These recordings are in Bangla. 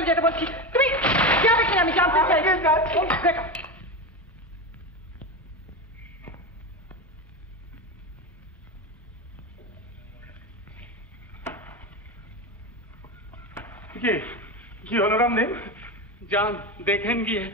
চলে যেতে বলছি। তুমি যাবে কিনা আমি জানতে চাই। কি হলো রামদিন? যান দেখেন গিয়ে।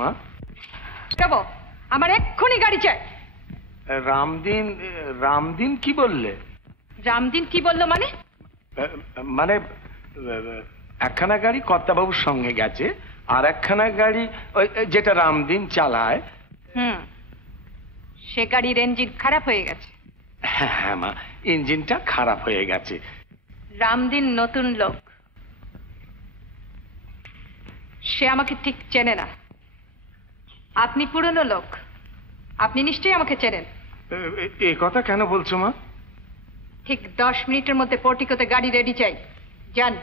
মা দেব, আমার এক্ষুনি গাড়ি চাই। রামদিন রামদিন কি বললে? রামদিন কি বললো মানে? মানে একখানা গাড়ি কর্তাবাবুর সঙ্গে গেছে, আর একখানা গাড়ি ওই যেটা রামদিন চালায়। সে গাড়ির ইঞ্জিন খারাপ হয়ে গেছে। হ্যাঁ মা, ইঞ্জিনটা খারাপ হয়ে গেছে। রামদিন নতুন লোক, সে আমাকে ঠিক চেনে না। আপনি পুরনো লোক, আপনি নিশ্চয়ই আমাকে চেনেন। এই কথা কেন বলছো মা? ঠিক 10 মিনিটের মধ্যে পোর্টিকোতে গাড়ি রেডি চাই। যান।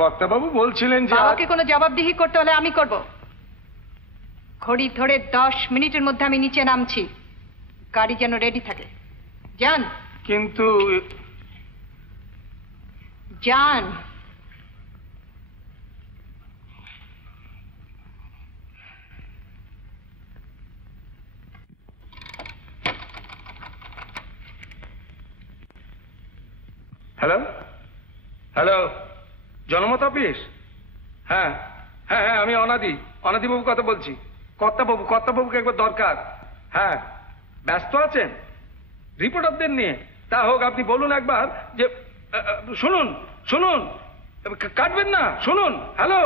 কর্তাবাবু বলছিলেন যে বাবাকে কোনো জবাবদিহি করতে হলে আমি করব। ঘড়ি ধরে 10 মিনিটের মধ্যে আমি নিচে নামছি, গাড়ি যেন রেডি থাকে। যান। কিন্তু যান। হ্যালো হ্যালো, জনমত অফিস? হ্যাঁ হ্যাঁ হ্যাঁ, আমি অনাদিবাবু কথা বলছি। কর্তাবাবুকে একবার দরকার। হ্যাঁ, ব্যস্ত আছেন রিপোর্টারদের নিয়ে? তা হোক, আপনি বলুন একবার যে শুনুন শুনুন, কাটবেন না, শুনুন। হ্যালো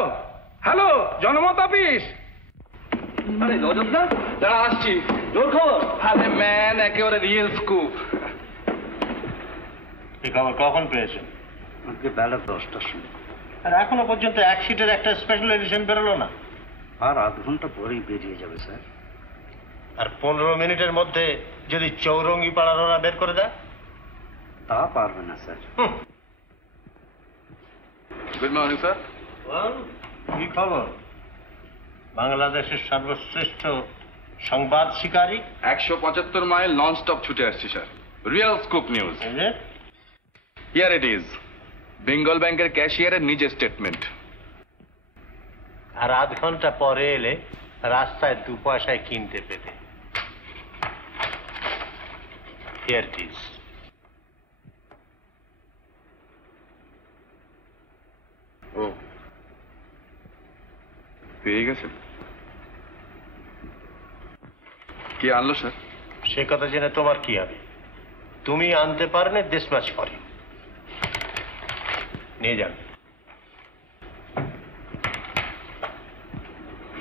হ্যালো, জনমত অফিস? আরে রজতদা, দাঁড়া আসছি। জোর খবর? আরে ম্যান, একেবারে রিয়েল স্কুপ। এই খবর কখন পেয়েছেন? আজকে বেলা 10টার সময়। আর এখনো পর্যন্ত এক সিটের একটা স্পেশাল এডিশন বেরোলো না? আর আধ ঘন্টা পরেই বেরিয়ে যাবে স্যার। আর 15 মিনিটের মধ্যে যদি চৌরঙ্গি পাড়ার ওরা বের করে দেয়? তা পারবে না স্যার। Good morning sir. কি খবর? বাংলাদেশের সর্বশ্রেষ্ঠ সংবাদ শিকারী 175 মাইল নন স্টপ ছুটে আসছি sir. Real scoop news. Here it is. Bengal ব্যাংকের ক্যাশিয়ারের নিজের স্টেটমেন্ট। আর আধ ঘন্টা পরে এলে রাস্তায় 2 পয়সায় কিনতে পেতে। Here it is. ও, পেয়ে গেছেন? কে আনলো স্যার? সে কথা জেনে তোমার কি হবে? তুমি আনতে পারলে দেশ ম্যাচ করে নিয়ে যান।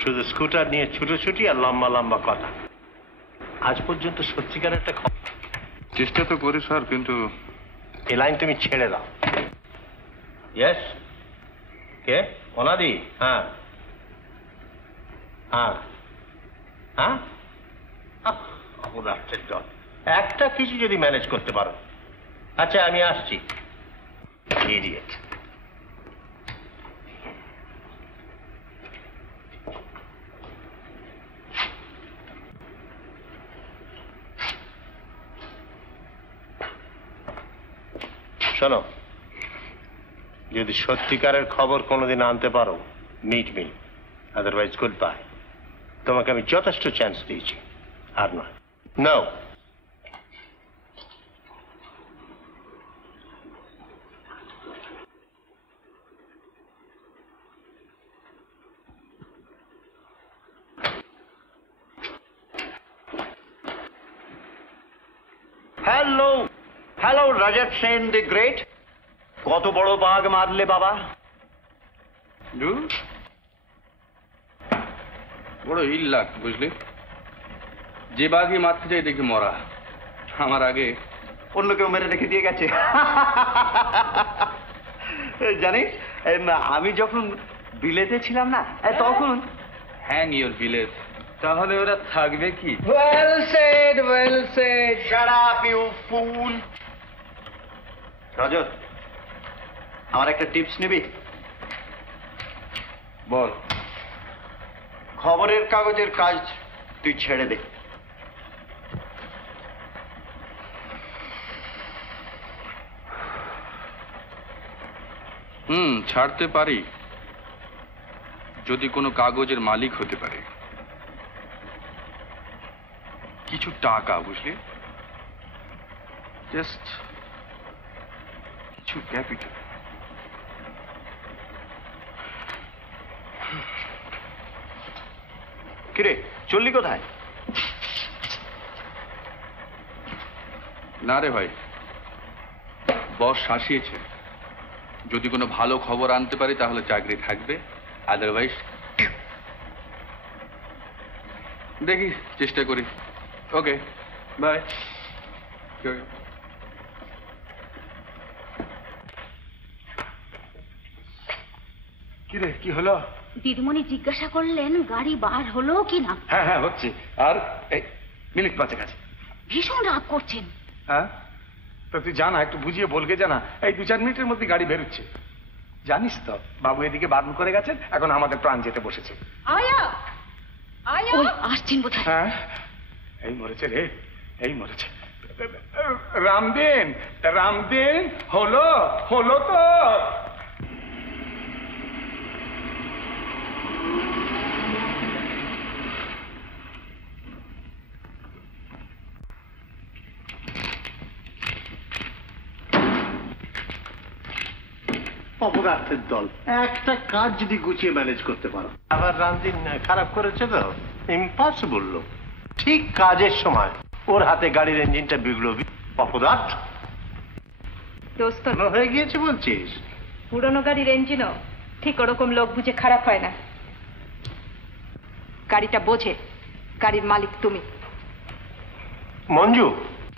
শুধু স্কুটার নিয়ে ছুটোছুটি আর লম্বা লম্বা কথা। আজ পর্যন্ত সত্যিকার একটা খবর? চেষ্টা তো করি স্যার, কিন্তু এই লাইন তুমি ছেড়ে দাও। ইয়েস, কে? অনাদি? হ্যাঁ হ্যাঁ হ্যাঁ, অপরাধের জল। একটা কিছু যদি ম্যানেজ করতে পারো। আচ্ছা, আমি আসছি। ইডিয়েট। শোনো, যদি সত্যিকারের খবর কোনোদিন আনতে পারো, meet me, otherwise good bye. তোমাকে আমি যথেষ্ট চান্স দিয়েছি, আর নয়। No. Hello hello, Rajat Sen the great. কত বড় বাঘ মারলে বাবা? বড় ইল লাগ, বুঝলি? যে বাঘই মারতে চাই দেখি মরা। আমার আগে অন্য কেউ মেরে রেখে দিয়ে গেছে। জানিস, আমি যখন বিলেতে ছিলাম না তখন। Hang your village. তাহলে ওরা থাকবে কি? Well said, well said. Shut up, you fool! রজত, আমার একটা টিপস নিবি? বল। খবরের কাগজের কাজ তুই ছেড়ে দে। ছাড়তে পারি যদি কোনো কাগজের মালিক হতে পারে। কিছু টাকা, বুঝলি, জাস্ট কিছু ক্যাপিটাল। কিরে, চললি কোথায়? না রে ভাই, বস শাসিয়েছে, যদি কোনো ভালো খবর আনতে পারি তাহলে চাকরি থাকবে, আদারওয়াইজ দেখি, চেষ্টা করি। ওকে, বাই। কিরে, কি হলো? দিদিমণি জিজ্ঞাসা করলেন গাড়ি বার হলো কি না। হ্যাঁ হ্যাঁ হচ্ছে। আর এই মিনিট পাঁচেক আছে। ভীষণ রাগ করছেন। হ্যাঁ, তো তুই জানা, একটু বুঝিয়ে বলকে জানা, এই 2-4 মিনিটের মধ্যে গাড়ি বেরোচ্ছে। জানিস তো, বাবু এদিকে বারণ করে গেছেন, এখন আমাদের প্রাণ যেতে বসেছে। আয়া আয়া, ওই আসছেন বোধহয়। হ্যাঁ, এই মরেছে রে, এই মরেছে। রামদিন, রামদিন, হলো হলো তো। অপরাধের দল, একটা কাজ যদি গুছিয়ে ম্যানেজ করতে পারো। আবার রামদিন খারাপ করেছে তো, ইম্পসিবল লোক। ঠিক কাজের সময় ওর হাতে গাড়ির ইঞ্জিনটা বিগড়ো। অপরাধ দোস্ত, হয়ে গিয়েছে বলছিস? পুরনো গাড়ির ইঞ্জিনও ঠিক ওরকম লোক বুঝে খারাপ হয় না। গাড়িটা বোঝে গাড়ির মালিক তুমি। মঞ্জু,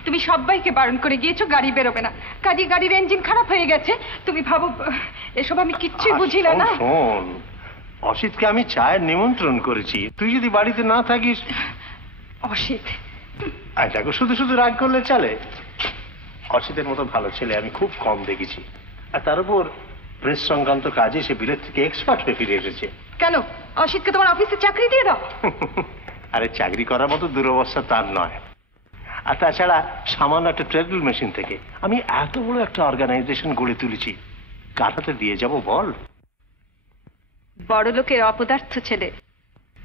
তুমি সবাইকে বারণ করে গিয়েছো গাড়ি বেরোবে না, কাজে গাড়ির ইঞ্জিন খারাপ হয়ে গেছে। তুমি ভাবো এসব আমি কিচ্ছুই বুঝিলাম না। শোন, অসিতকে আমি চায়ের নিমন্ত্রণ করেছি, তুই যদি বাড়িতে না থাকিস। অসিত, দেখো, শুধু শুধু রাগ করলে চলে? অসিতের মতো ভালো ছেলে আমি খুব কম দেখেছি। আর তার উপর প্রেস সংক্রান্ত কাজে সে বিলেত থেকে এক্সপার্ট হয়ে ফিরে এসেছে। কেন অসিতকে তোমার অফিসে চাকরি দিয়ে দাও। আরে চাকরি করার মতো দুরবস্থা তার নয়। আর তাছাড়া সামান্য একটা ট্রেডমিল মেশিন থেকে আমি এত বড় একটা অর্গানাইজেশন গড়ে তুলেছি, কার হাতে দিয়ে যাব বল? বড় লোকের অপদার্থ ছেলে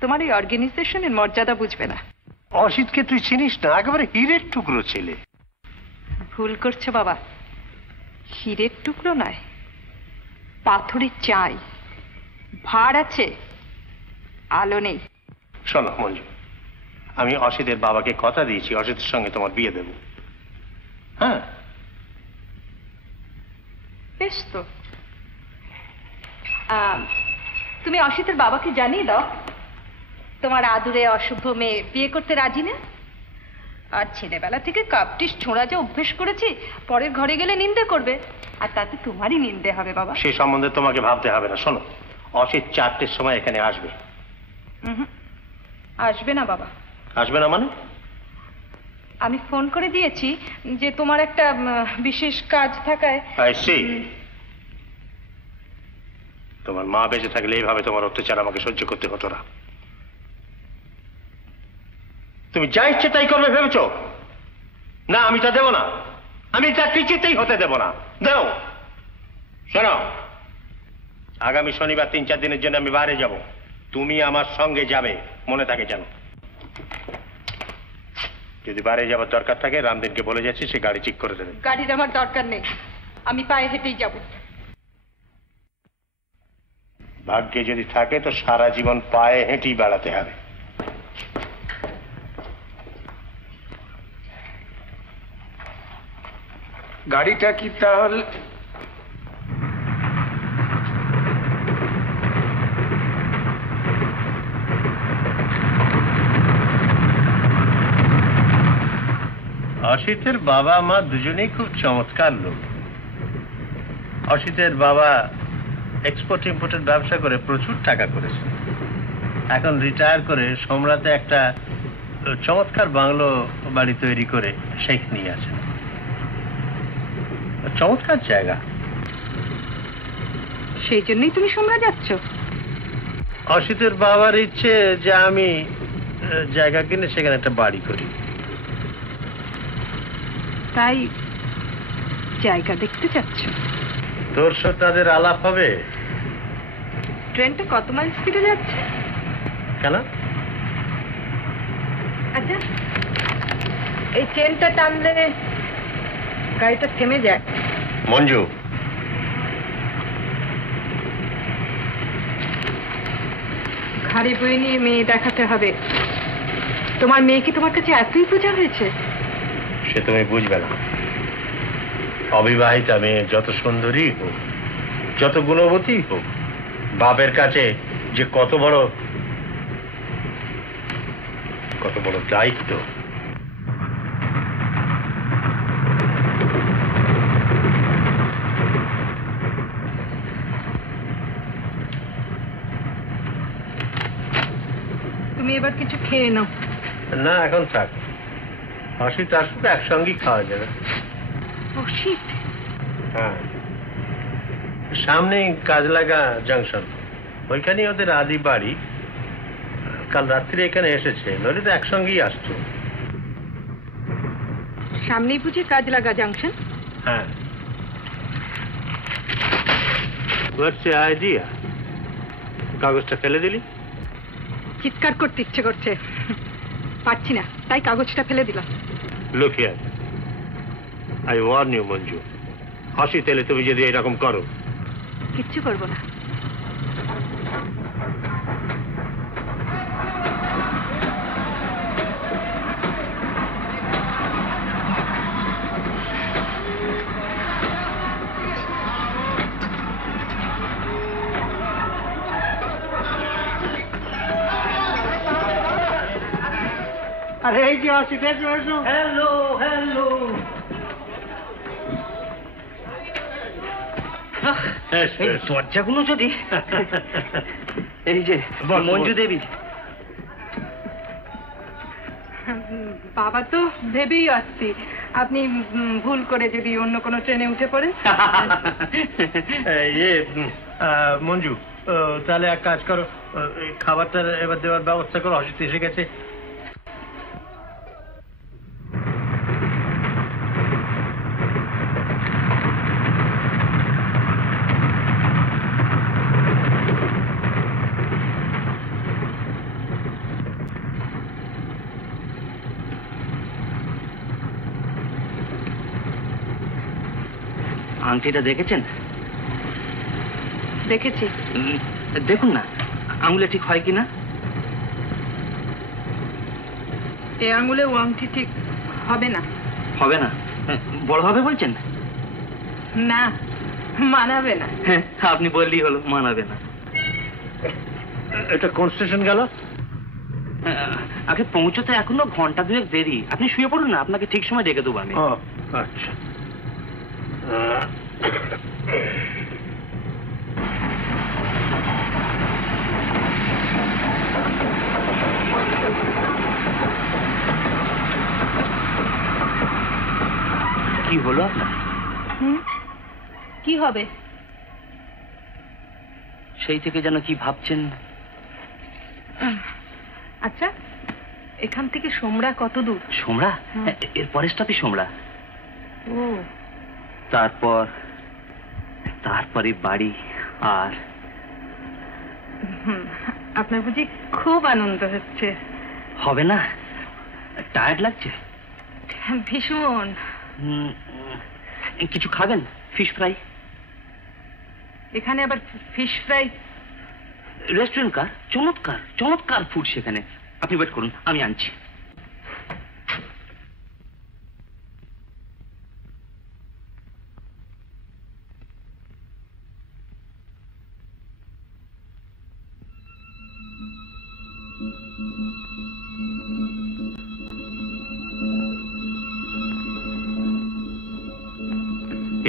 তোমার এই অর্গানাইজেশনের মর্যাদা বুঝবে না। অসিতকে তুই চিনিস না, একেবারে হীরের টুকরো ছেলে। ভুল করছো বাবা, হীরের টুকরো নয়, পাথরের চাই। ভাড় আছে, আলো নেই। শোনো মঞ্জু, আমি অসিতের বাবাকে কথা দিয়েছি অসিতের সঙ্গে তোমার বিয়ে দেব। হ্যাঁ, বেশ তো। তুমি অসিতের বাবাকে জানিয়ে দাও তোমার আদুরে অশুভ মেয়ে বিয়ে করতে রাজি না। আর ছেলেবেলা থেকে কাপটিস ছোঁড়া যে অভ্যেস করেছি, পরের ঘরে গেলে নিন্দে করবে, আর তাতে তোমারই নিন্দে হবে বাবা। সে সম্বন্ধে তোমাকে ভাবতে হবে না। শোনো, অসিত 4টের সময় এখানে আসবে। আসবে না বাবা। আসবে না মানে? আমি ফোন করে দিয়েছি যে তোমার একটা বিশেষ কাজ থাকায়। I see. তোমার মা বেঁচে থাকলে এইভাবে তোমার অত্যাচার আমাকে সহ্য করতে হতো না। তুমি যা ইচ্ছে তাই করবে ভেবেছো? না, আমি তা দেব না। আমি তা কিছুতেই হতে দেব না। দেও। শোনো, আগামী শনিবার 3-4 দিনের জন্য আমি বাইরে যাব, তুমি আমার সঙ্গে যাবে, মনে থাকে যেন। যদি বাইরে যাবার দরকার থাকে রামদিনকে বলে যাচ্ছি, সে গাড়ি ঠিক করে দেবে। গাড়ির আমার দরকার নেই, আমি পায়ে হেঁটেই যাব। ভাগ্যে যদি থাকে তো সারা জীবন পায়ে হেঁটেই বেড়াতে হবে। গাড়িটা কি তাহলে? অসিতের বাবা মা দুজনেই খুব চমৎকার লোক। অসিতের বাবা এক্সপোর্ট ইম্পোর্টের ব্যবসা করে প্রচুর টাকা করেছে। এখন রিটায়ার করে সোমরাতে একটা চমৎকার বাংলো বাড়ি তৈরি করে সেইখানে নিয়ে আছে। চমৎকার জায়গা। সেই জন্যই তুমি সোমরা যাচ্ছ? অসিতের বাবার ইচ্ছে যে আমি জায়গা কিনে সেখানে একটা বাড়ি করি। তাই জায়গা দেখতে যাচ্ছ? তোর সাথে তাদের আলাপ হবে। ট্রেনটা কত মাইল স্পিডে যাচ্ছে? কেন? আচ্ছা, এই চেনটা টানলে গাড়িটা থেমে যায়। মঞ্জু, ঘাড়ি বয়ে নিয়ে মেয়ে দেখাতে হবে। তোমার মেয়ে কি তোমার কাছে এতই বোঝা হয়েছে? সে তুমি বুঝবে না। অবিবাহিতা মেয়ে যত সুন্দরী হোক, যত গুণবতী হোক, বাপের কাছে যে কত বড় দায়িত্ব। তুমি এবার কিছু খেয়ে নাও। না, এখন থাক। অসিত আসবে, একসঙ্গেই খাওয়া যাবে। অসিত? হ্যাঁ, সামনেই কাজলাগা জংশন, ওইখানে ওদের আদি বাড়ি। কাল রাত্রে এখানে এসেছে, নইলে তো একসঙ্গেই আসতো। সামনেই বুঝি কাজলাগা জংশন? হ্যাঁ। What's the idea? কাগজটা ফেলে দিলি? চিৎকার করতে ইচ্ছে করছে, পারছি না, তাই কাগজটা ফেলে দিলাম। Look here, I warn you, Manju. Asit এলে তুমি যদি এরকম করো। কিচ্ছু করবো না। আরে এই যে অসিত, এসো এসো। Hello hello. এই দরজাগুলো যদি এই যে মঞ্জু দেবী। বাবা তো ভেবেই আসছি আপনি ভুল করে যদি অন্য কোনো ট্রেনে উঠে পড়েন। মঞ্জু, তাহলে এক কাজ করো, খাবারটা এবার দেওয়ার ব্যবস্থা করো। অসিত এসে গেছে। আংটিটা দেখেছেন? দেখেছি। দেখুন না আঙুলে ঠিক হয় কিনা। এই আঙুলে ও আংটি ঠিক হবে না। হবে না? বড় হবে বলছেন? না, মানাবে না। হ্যাঁ, আপনি বললেই হলো, মানাবে না। এটা কোন স্টেশন গেল? আগে পৌঁছতে এখনো ঘন্টা দুয়েক দেরি। আপনি শুয়ে পড়ুন না, আপনাকে ঠিক সময় ডেকে দেবো আমি। আচ্ছা। কি হলো আপনার? কি হবে? সেই থেকে যেন কি ভাবছেন। আচ্ছা, এখান থেকে সোমরা কত দূর? সোমরা? এর পরের স্টপই সোমরা। ও, তারপরে বাড়ি। আর আপনার বুঝি খুব আনন্দ হচ্ছে? হবে না? টায়ার্ড লাগছে? ভীষণ। কিছু খাবেন? Fish fry. এখানে আবার ফিশ ফ্রাই? রেস্টুরেন্ট কার, চমৎকার চমৎকার ফুড সেখানে। আপনি ওয়েট করুন, আমি আনছি।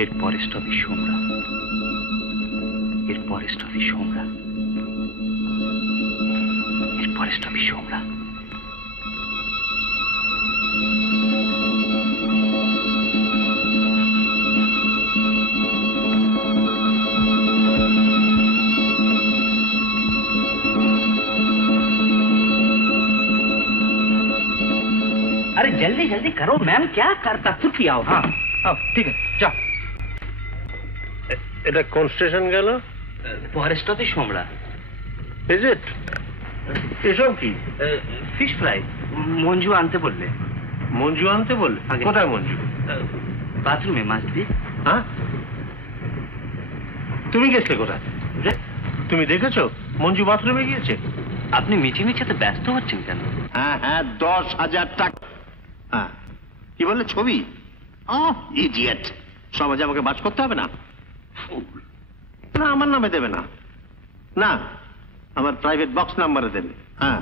এর পরে স্টপে সোমরা। এর পরের স্টপেজ সোমরা, এর পরের স্টপেজ সোমরা। अरे जल्दी जल्दी करो मैम, क्या करता चुप आओ। हाँ आओ ठीक है जाओ। এটা কোন স্টেশন গেল? পরের স্টপেজ সোমরা। Is it? এসব কি? Fish fry. মঞ্জু আনতে বললে। মঞ্জু আনতে বললে? আগে। কোথায় মঞ্জু? বাথরুমে মাছ দি। হ্যাঁ, তুমি গেছিলে কোথায়? তুমি দেখেছো মঞ্জু বাথরুমে গিয়েছে? আপনি মিছিমিছিতে ব্যস্ত হচ্ছেন কেন? হ্যাঁ হ্যাঁ, 10,000 টাকা। হ্যাঁ, কি বললে? ছবি? ইডিয়েট! সমাজে আমাকে বাস করতে হবে না? না, আমার নামে দেবে না, না আমার প্রাইভেট বক্স নাম্বারে দেবে। হ্যাঁ,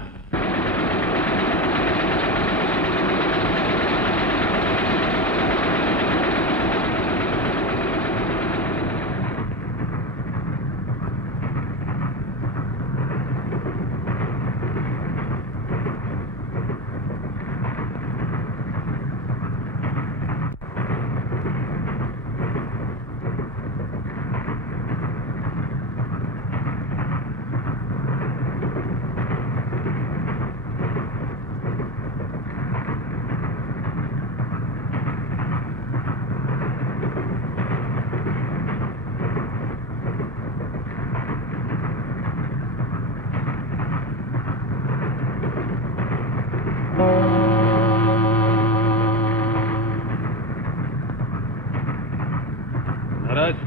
महाराज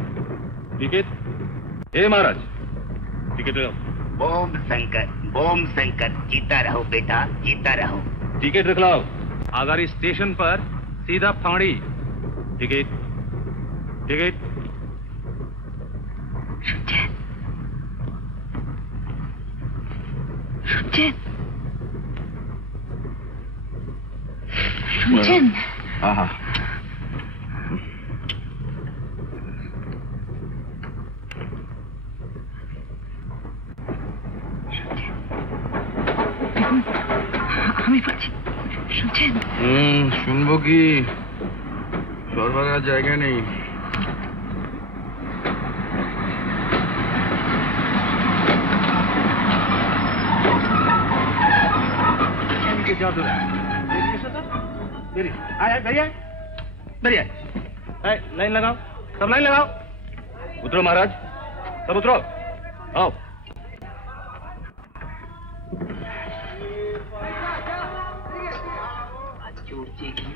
टिकट। हे महाराज टिकट। बोम शंकर, जीता रहो बेटा, जीता रहो। टिकट रख लाओ। आगारी स्टेशन पर सीधा फाड़ी। Ticket ticket. हाँ हाँ, আমি বলছি শুনছেন? শুনবো কি, সর্বদার জায়গা নেই। लाइन लगाओ, सब लाइन लगाओ। उतरो महाराज, सब उतरो। आओ।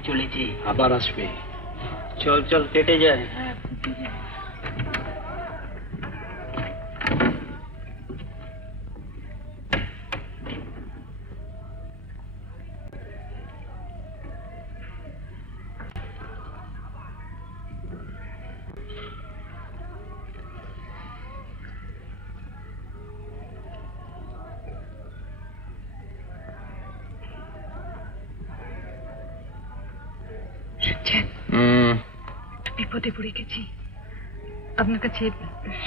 চলেছে আবার আসবে। চল চল কেটে যায়। বিপদে পড়ে গেছি, আপনার কাছে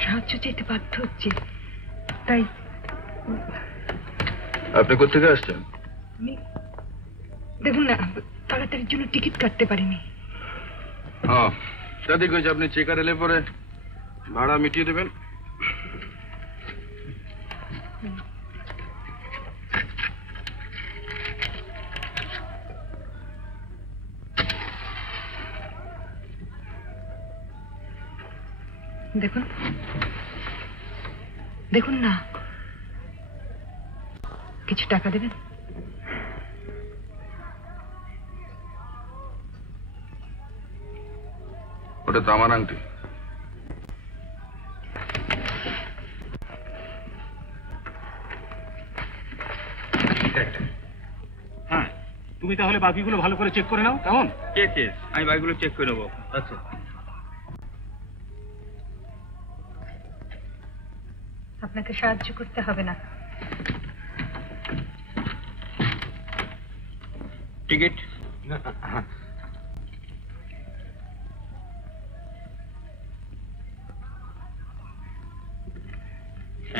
সাহায্য চাইতে বাধ্য হচ্ছি। তাই আপনি কোথেকে আসছেন? আমি দেখুন না, তাড়াতাড়ির জন্য টিকিট কাটতে পারিনি। হ্যাঁ, ঠিক হয়েছে। আপনি চেকার এলে পরে ভাড়া মিটিয়ে দেবেন। দেখুন দেখুন না, কিছু টাকা দেবেন? ওটা তামার আংটি। হ্যাঁ, তুমি তাহলে বাকিগুলো ভালো করে চেক করে নাও, কেমন? আমি বাকিগুলো চেক করে নেবো। আচ্ছা, আপনাকে সাহায্য করতে হবে না। টিকিট।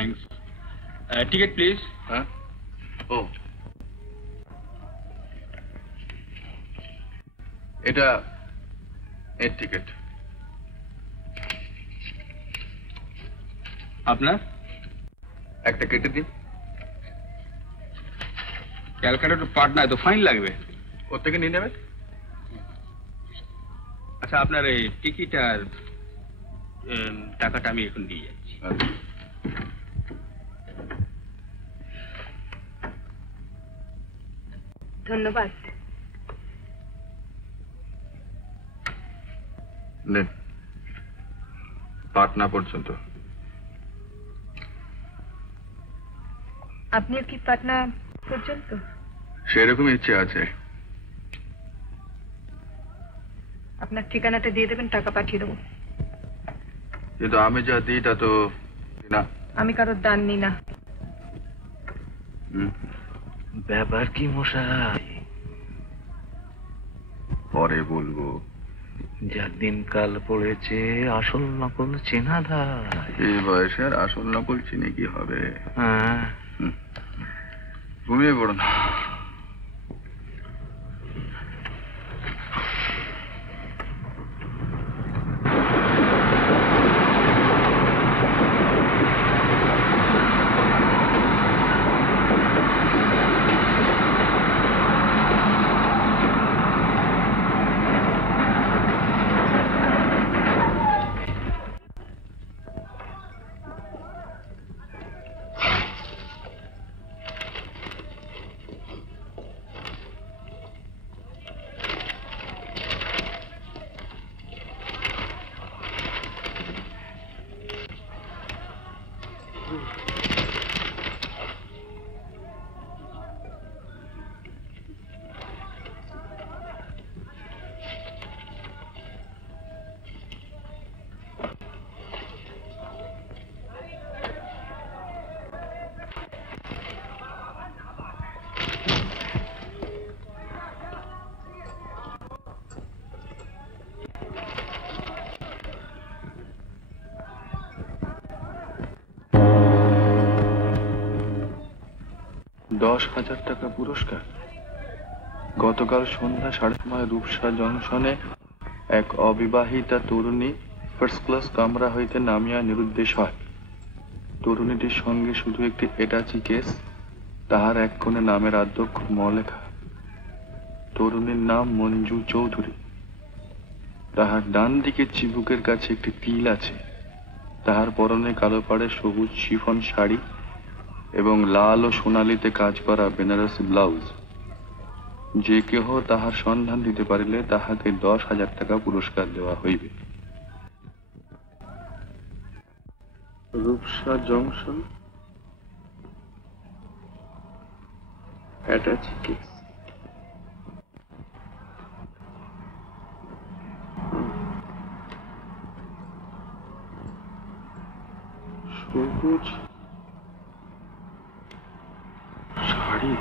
থ্যাঙ্কস। Ticket please. হ্যাঁ, ও এটা এর টিকিট। আপনার একটা কেটে দিন। ক্যালকাটা টু পাটনা, তো ফাইন লাগবে। ওর থেকে নিয়ে নেবে। আচ্ছা, আপনার এই টিকিট আর টাকাটা আমি এখন দিয়ে যাচ্ছি। ধন্যবাদ। নেন, পাটনা পর্যন্ত। আপনিও কি পাটনা পর্যন্ত? সেরকম ইচ্ছে আছে। আপনার ঠিকানাটা দিয়ে দেবেন, টাকা পাঠিয়ে দেবো। কিন্তু আমি যা দিই তা তো না। আমি কারোর দান নিই না। ব্যাপার কি মশাই? পরে বলবো। যা দিনকাল পড়েছে আসল নকল চেনা দায়। এই বয়সে আর আসল নকল চিনে কি হবে? হ্যাঁ, ঘুমিয়ে পড়ুন। টাকা পুরস্কার। গতকাল সন্ধ্যা 9:30 রূপসা জংশনে এক অবিবাহিতা তরুণী ফার্স্ট ক্লাস কামরা হইতে নামিয়া নিরুদ্দেশ হয়। তরুণীটির সঙ্গে শুধু একটি এটাচি কেস, তাহার এক কোণে নামের আদ্যক্ষ ম লেখা। তরুণীর নাম মঞ্জু চৌধুরী। তাহার ডান দিকে চিবুকের কাছে একটি তিল আছে। তাহার পরনে কালো পাড়ে সবুজ শিফন শাড়ি এবং লাল ও সোনালিতে কাজ করা বেনারসি ব্লাউজ। যে কেহ তাহার সন্ধান দিতে পারিলে তাহাকে 10,000 টাকা পুরস্কার দেওয়া হইবে। Rupsa junction, attache case. সবুজ শাড়ি,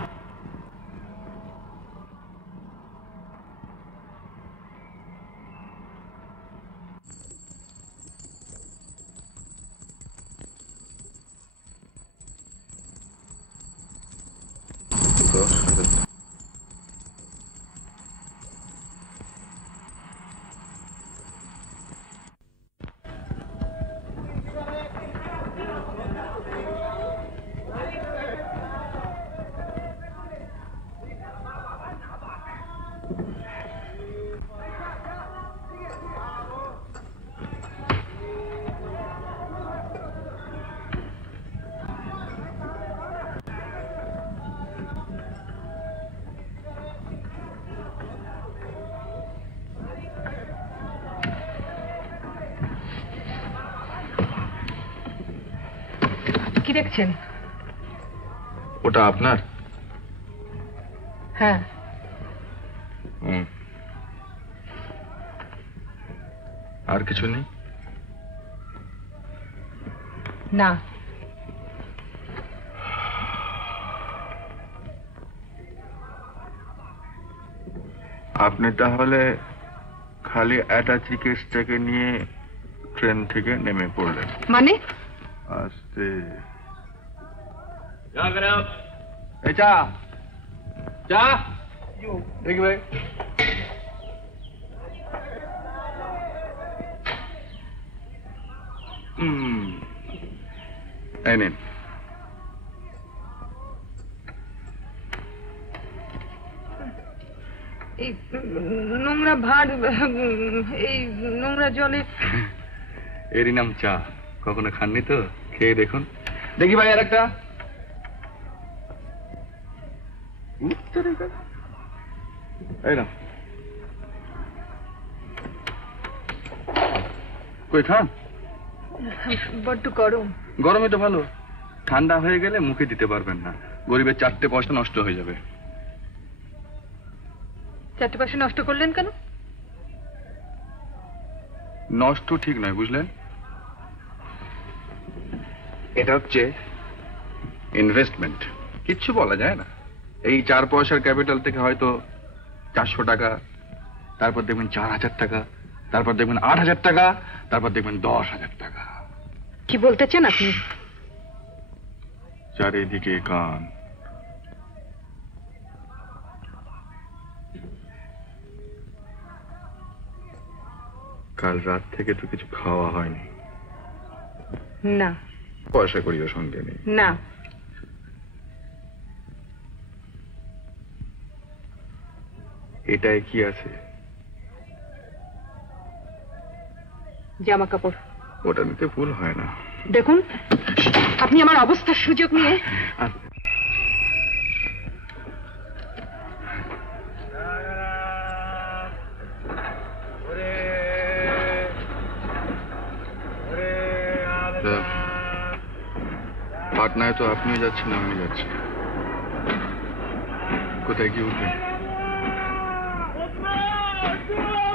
কি দেখছেন? ওটা আপনার? হ্যাঁ। আর কিছু নেই? না। আপনি তাহলে খালি অ্যাটাচি কেসটাকে নিয়ে ট্রেন থেকে নেমে পড়লেন? মানে? আস্তে এই চা চা দেখবে এই নিন। এই নোংরা ভার এই নোংরা জলে এরই নাম চা। কখনো খাননি তো, খেয়ে দেখুন। দেখি ভাই আর একটা। এই না কই খান। বড্ড গরম। গরমে তো ভালো, ঠান্ডা হয়ে গেলে মুখে দিতে পারবেন না। গরিবের 4টে পয়সা নষ্ট হয়ে যাবে। 4টে পয়সা নষ্ট করলেন কেন? নষ্ট ঠিক নয়, বুঝলেন? এটা হচ্ছে ইনভেস্টমেন্ট, কিচ্ছু বলা যায় না। এই 4 পয়সার ক্যাপিটাল থেকে হয়তো 400 টাকা, তারপর দেখবেন 4000 টাকা, তারপর দেখবেন 8000 টাকা, তারপর দেখবেন 10,000 টাকা। কি বলতে চান আপনি? চারিদিকে কান। কাল রাত থেকে তো কিছু খাওয়া হয়নি। না। পয়সা করিও সঙ্গে নেই। না। এটাই কি আছে? জামা কাপড়। ওটা নিতে ভুল হয় না। দেখুন, আপনি আমার অবস্থার সুযোগ নিয়ে পাটনায় তো আপনিও যাচ্ছেন, আমিও যাচ্ছি। কোথায় কি উঠবেন?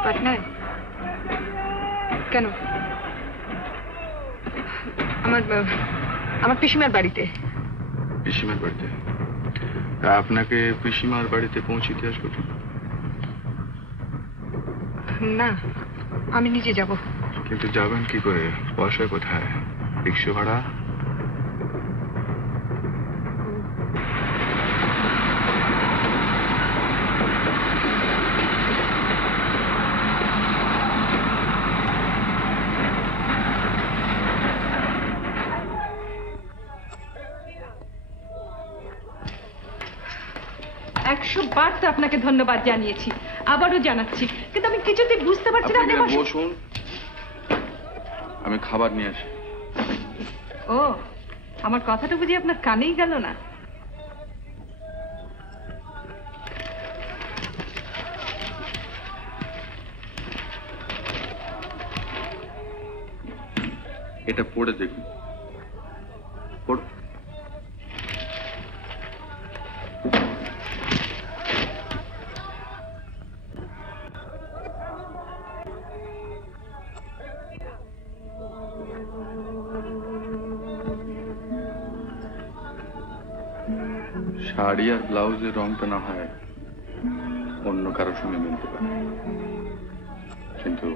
পাটনায়? কেন? আমার পিসিমার বাড়িতে। পিসিমার বাড়িতে? আপনাকে পিসিমার বাড়িতে পৌঁছে দিয়ে আসবো? না, আমি নিজে যাব। কিন্তু যাবেন কি করে? পয়সা কোথায়? রিক্সা ভাড়া? বার তো আপনাকে ধন্যবাদ জানিয়েছি, আবারও জানাচ্ছি, কিন্তু আমি কিছুতেই বুঝতে পারছি না। বসুন, আমি খাবার নিয়ে আসি। ও, আমার কথাটা বুঝি আপনার কানেই গেল না? এটা পড়ে দেখুন। পড়ো। শাড়ি আর ব্লাউজের রংটা না হয় অন্য কারোর সঙ্গে মিলতে পারে, কিন্তু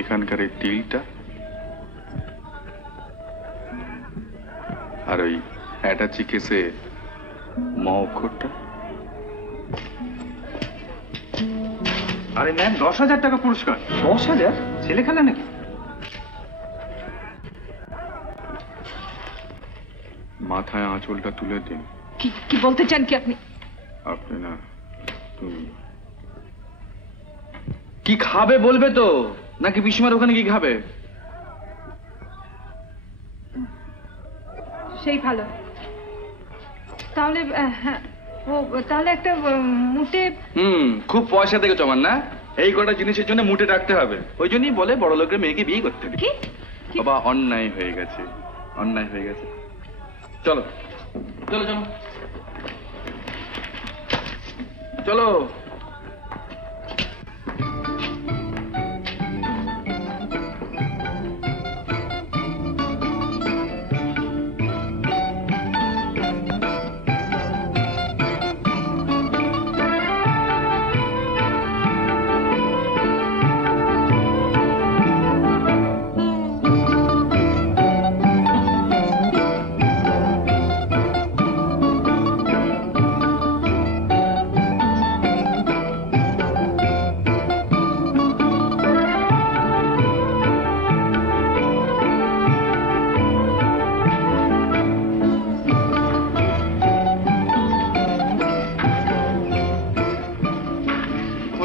এখানকার এই তিলটা আর ওই অ্যাটাচি কেসে ম অক্ষরটা। আরে ম্যাম, 10,000 টাকা পুরস্কার। 10,000? ছেলে খেলা নাকি? মাথায় আঁচলটা তুলে দিন। কি বলতে চান কি আপনি? আপনি না, তুমি। কি খাবে বলবে তো, নাকি পিসিমার ওখানে কি খাবে? সেই ভালো। তাহলে তাহলে একটা মুটে। খুব পয়সা থেকে জমান না, এই কটা জিনিসের জন্য মুটে রাখতে হবে। ওই জন্যই বলে বড় লোকের মেয়েকে বিয়ে করতে হবে। কি? বাবা, অন্যায় হয়ে গেছে, অন্যায় হয়ে গেছে। চলো চলো চলো চলো।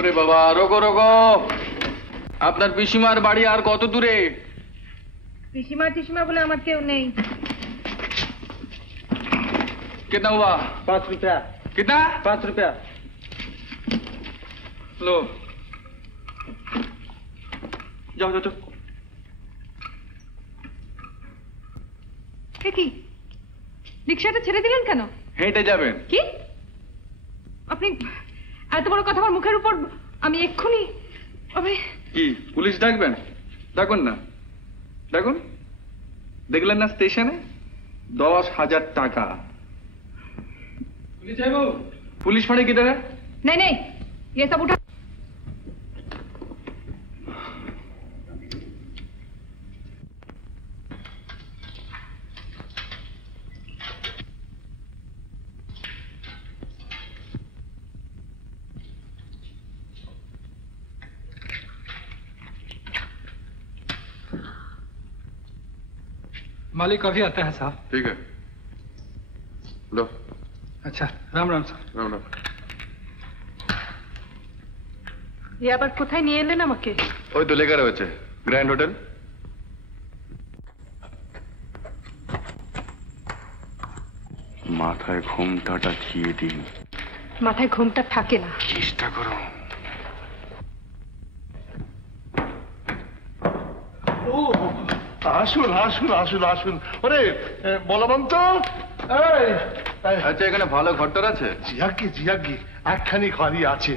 ওরে বাবা, রোগো রোগো, আপনার পিসিমার বাড়ি আর কত দূরে? পিসিমা টিসিমা বলে আমার কেউ নেই। कितना हुआ? 5 रुपया। कितना? 5 रुपया। लो, जाओ जाओ जाओ। কি রিক্সাটা ছেড়ে দিলেন কেন? হেঁটে যাবেন? কি আপনি এত বড় কথা আমার মুখের উপর? আমি এক্ষুনি কি পুলিশ ডাকবেন? ডাকুন না, ডাকুন। দেখলেন না স্টেশনে 10,000 টাকা। पुलिस फाड़ी किधर है? नहीं नहीं, ये सब उठा। मालिक अभी आता है साहब। ठीक है, लो। अच्छा, राम राम सर। राम राम। ये আবার কোথায় নিয়ে এলেন আমাকে? ওই তো লেখা রয়েছে গ্র্যান্ড হোটেল। মাথায় ঘোমটাটা দিয়ে দিন। মাথায় ঘোমটা থাকে না। চেষ্টা করো। আসুন আসুন আসুন আসুন। ওরে বলবন্ত, আচ্ছা, এখানে ভালো ঘরটার আছে? জিয়াগি একখানি ঘরই আছে।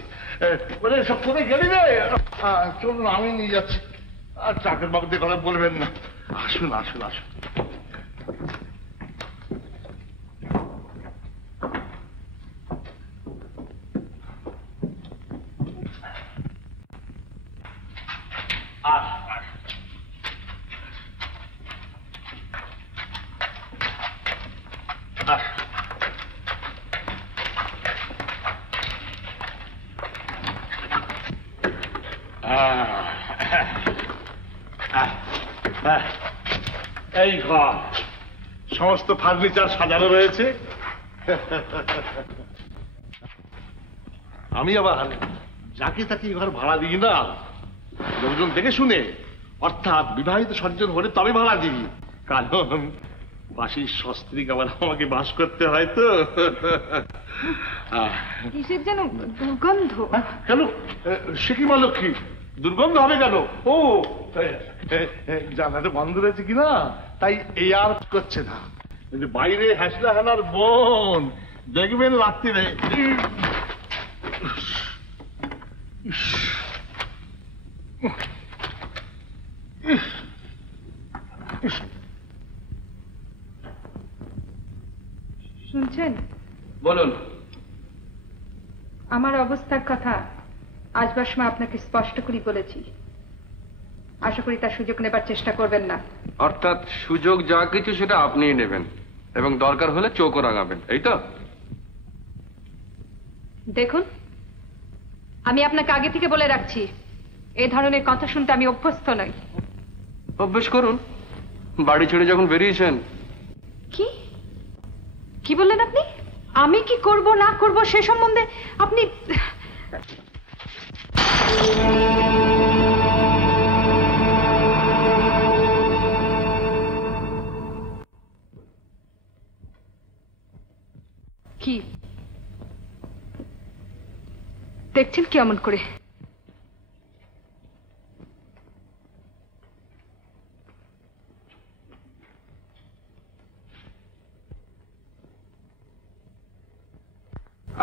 ওরে সব কোথায় গেলি রে? চলুন আমি নিয়ে যাচ্ছি। আর চাকর বাবুদের কথা বলবেন না। আসুন আসুন আসুন। এই ঘর, সমস্ত ফার্নিচার সাজানো রয়েছে। আমি আবার যাকে তাকে ঘর ভাড়া দিই না, লোকজন দেখে শুনে, অর্থাৎ বিবাহিত সজ্জন হলে তবে ভাড়া দিই। কারণ বাসির সস্ত্রীক আবার আমাকে বাস করতে হয় তো। কিসের যেন দুর্গন্ধ। কেন? সে কি মা লক্ষ্মী, দুর্গন্ধ হবে কেন? ও জানাতে বন্ধ রয়েছে কিনা, তাই এই আর করছে না। বাইরে হাসলা হানার বোন দেখবেন রাত্রিরে। শুনছেন? বলুন। আমার অবস্থার কথা আসবার সময় আপনাকে স্পষ্ট করে বলেছি। আশা করি তার সুযোগ নেবার চেষ্টা করবেন না। অর্থাৎ সুযোগ যা কিছু সেটা আপনিই নেবেন এবং দরকার হলে চোখও রাঙাবেন, এই তো? দেখুন, আমি আপনাকে আগে থেকে বলে রাখছি, এই ধরনের কথা শুনতে আমি অভ্যস্ত নই। অভ্যেস করুন। বাড়ি ছেড়ে যখন বেরিয়েছেন। কি কি বললেন আপনি? আমি কি করব না করব সে সম্বন্ধে আপনি? কি দেখছেন কেমন করে?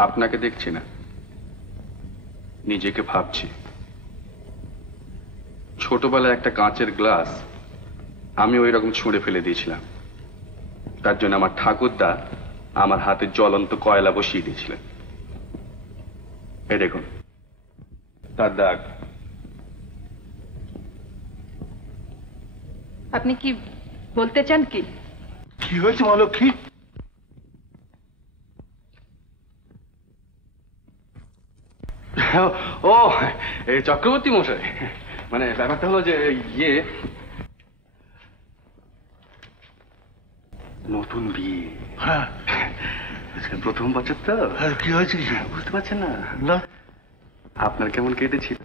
আপনাকে দেখছি না, নিজেকে ভাবছি। ছোটবেলায় একটা কাঁচের গ্লাস আমি ওই রকম ছুঁড়ে ফেলে দিয়েছিলাম। তার জন্য আমার ঠাকুরদা আমার হাতে জ্বলন্ত কয়লা বসিয়ে দিয়েছিলেন। এই দেখুন তার দাগ। আপনি কি বলতে চান? কি কি হয়েছে মা লক্ষ্মী? ও, এই চক্রবর্তী মশাই, মানে ব্যাপারটা হলো যে ইয়ে, নতুন বিয়ে। হ্যাঁ, প্রথম বছর তো। কি হয়েছে? বুঝতে পারছেন না? না। আপনার কেমন কেটেছিল?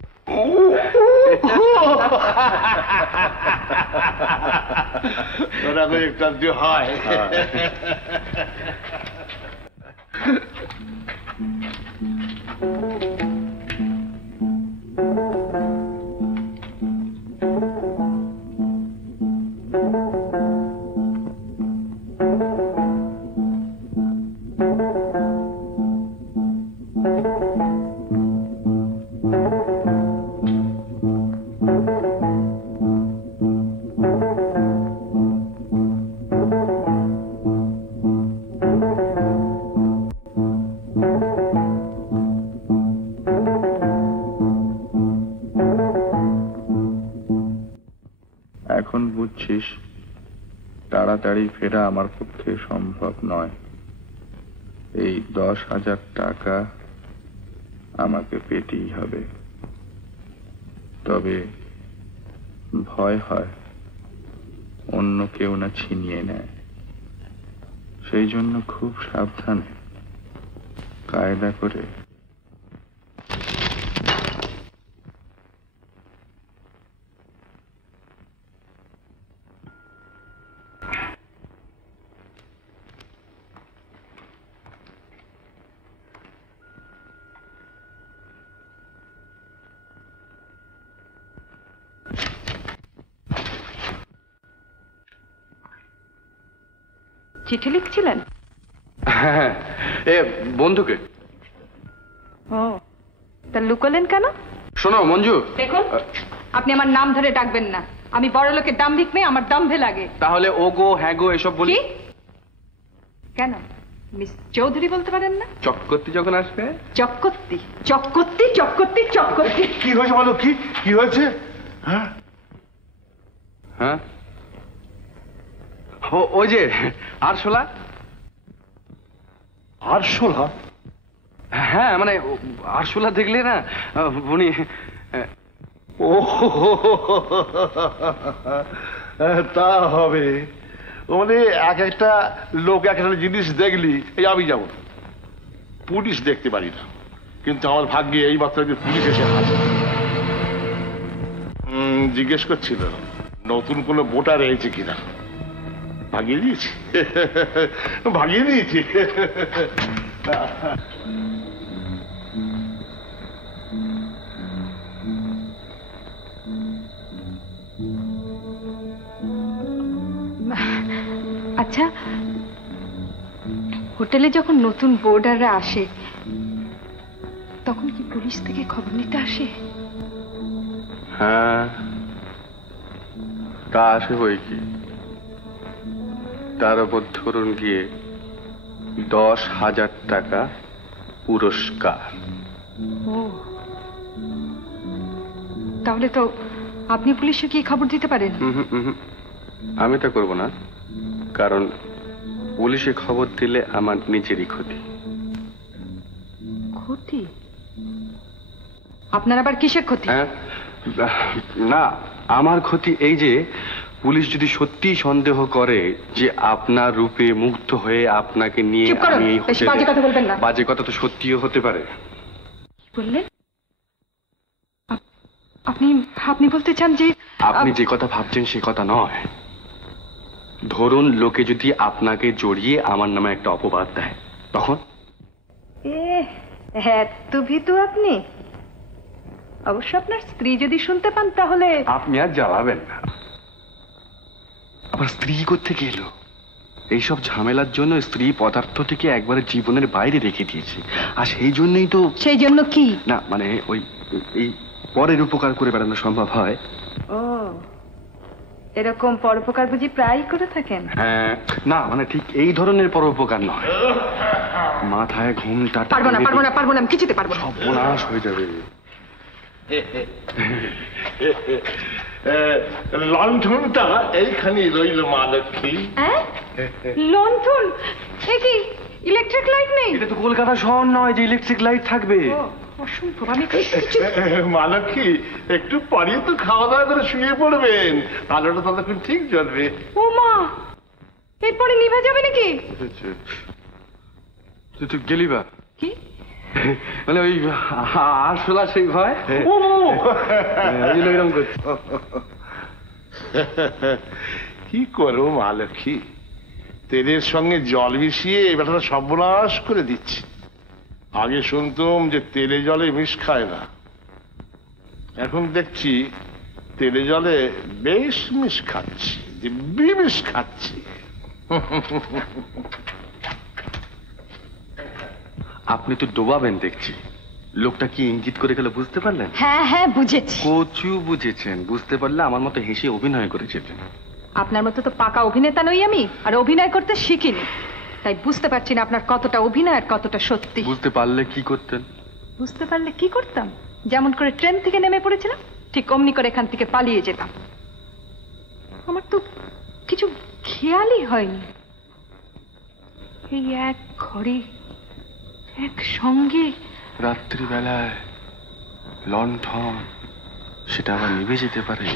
ওরা একটু হয়। এখন বুঝছিস তাড়াতাড়ি ফেরা আমার পক্ষে সম্ভব নয়। এই 10,000 টাকা আমাকে পেতেই হবে। তবে ভয় হয় অন্য কেউ না ছিনিয়ে নেয়, সেই জন্য খুব সাবধানে কায়দা করে চিঠি লিখছিলেন? হ্যাঁ, এ বন্ধুকে। ও, তা লুকোলেন কেন? শোনো মঞ্জু, দেখুন, আপনি আমার নাম ধরে ডাকবেন না। আমি বড় লোকের দাম্ভিক মেয়ে, আমার দম্ভে লাগে। তাহলে ও গো হ্যাঁ গো এসব বলি কেন? মিস চৌধুরী বলতে পারেন না? চক্কর্তি যখন আসবে। চক্কর্তি চক্কর্তি চক্কর্তি চক্কর্তি। কি হয়েছে বলো? কি হয়েছে? হ্যাঁ হ্যাঁ, ওই যে আরশোলা। আরশোলা? হ্যাঁ, মানে আরশোলা দেখলে না উনি। ও তা হবে, মানে এক একটা লোক এক একটা জিনিস দেখলি, এই আমি যাবো পুলিশ দেখতে পারি না, কিন্তু আমার ভাগ্যে এই মাত্র পুলিশ এসে হাজির। জিজ্ঞেস করছিল নতুন কোনো ভোটার এসেছে কিনা। ভাগিয়ে দিয়েছি, ভাগিয়ে দিয়েছি। আচ্ছা, হোটেলে যখন নতুন বোর্ডাররা আসে তখন কি পুলিশ থেকে খবর নিতে আসে? হ্যাঁ, তা আসে বই কি। তার উপর ধরুন গিয়ে 10,000 টাকা পুরস্কার। ও, তাহলে তো আপনি পুলিশে কি খবর দিতে পারেন? আমি তা করব না, কারণ পুলিশে খবর দিলে আমার নিজেরই ক্ষতি। ক্ষতি? আপনার আবার কিসের ক্ষতি? না, আমার ক্ষতি এই যে পুলিশ যদি সত্যি সন্দেহ করে যে আপনার রূপে মুগ্ধ হয়ে আপনাকে নিয়ে আমি এই হোটেলে, বাজে কথা বলবেন না। বাজে কথা তো সত্যিও হতে পারে। কি বললেন? আপনি বলতে চান যে আপনি যে কথা ভাবছেন সে কথা নয়। ধরুন লোকে যদি আপনাকে জড়িয়ে আমার নামে একটা অপবাদ দেয়, তখন? এত ভীতু আপনি? অবশ্য আপনার স্ত্রী যদি শুনতে পান তাহলে। আপনি আর জ্বালাবেন না। আবার স্ত্রী কোত্থেকে এলো? এইসব ঝামেলার জন্য স্ত্রী পদার্থটিকে একবারে জীবনের বাইরে রেখে দিয়েছে। আর সেই জন্যই তো। সেই জন্য কি? না মানে ওই এই পরের উপকার করে বেড়ানো সম্ভব হয়। ও, এরকম পরোপকার বুঝি প্রায় করে থাকেন? হ্যাঁ, না মানে ঠিক এই ধরনের পরোপকার নয়। মাথায় ঘুমটা। পারবো না, আমি কিছুতে পারবো না। সর্বনাশ হয়ে যাবে। লণ্ঠনটা এইখানে রইল মা লক্ষ্মী। লণ্ঠন? এ কি ইলেকট্রিক লাইট নেই? এটা তো কলকাতা শহর নয় যে ইলেকট্রিক লাইট থাকবে। অসম্ভব। আমি মা লক্ষ্মী, একটু পরে তো খাওয়া দাওয়া করে শুয়ে পড়বেন, আলোটা ততক্ষণ ঠিক জ্বলবে। ও মা, এরপরে নিভে যাবে নাকি? তুই গেলি বা? কি মানে ওই আরশোলা সেই ভয় এরকম করছে। কি করো মা লক্ষ্মী, তেলের সঙ্গে জল মিশিয়ে এই ব্যাটাটা সর্বনাশ করে দিচ্ছে। আগে শুনতাম যে তেলে জলে মিশ খায় না, এখন দেখছি তেলে জলে বেশ মিশ খাচ্ছি, দিব্যি মিশ খাচ্ছি। আপনি তো ডোবাবেন দেখছি। লোকটা কি ইঙ্গিত করে গেল বুঝতে পারলেন? হ্যাঁ হ্যাঁ বুঝেছি। কচু বুঝেছেন, বুঝতে পারলে আমার মতো হেসে অভিনয় করে যেতেন। আপনার মতো তো পাকা অভিনেতা নই আমি, আর অভিনয় করতে শিখিনি, তাই বুঝতে পারছি না আপনার কতটা অভিনয় আর কতটা সত্যি। বুঝতে পারলে কি করতেন? বুঝতে পারলে কি করতাম? যেমন করে ট্রেন থেকে নেমে পড়েছিলাম ঠিক অমনি করে এখান থেকে পালিয়ে যেতাম। আমার তো কিছু খেয়ালই হয়নি। এই এক ঘরে এক সঙ্গে রাত্রিবেলায় লণ্ঠন, সেটা আবার নিভে যেতে পারে।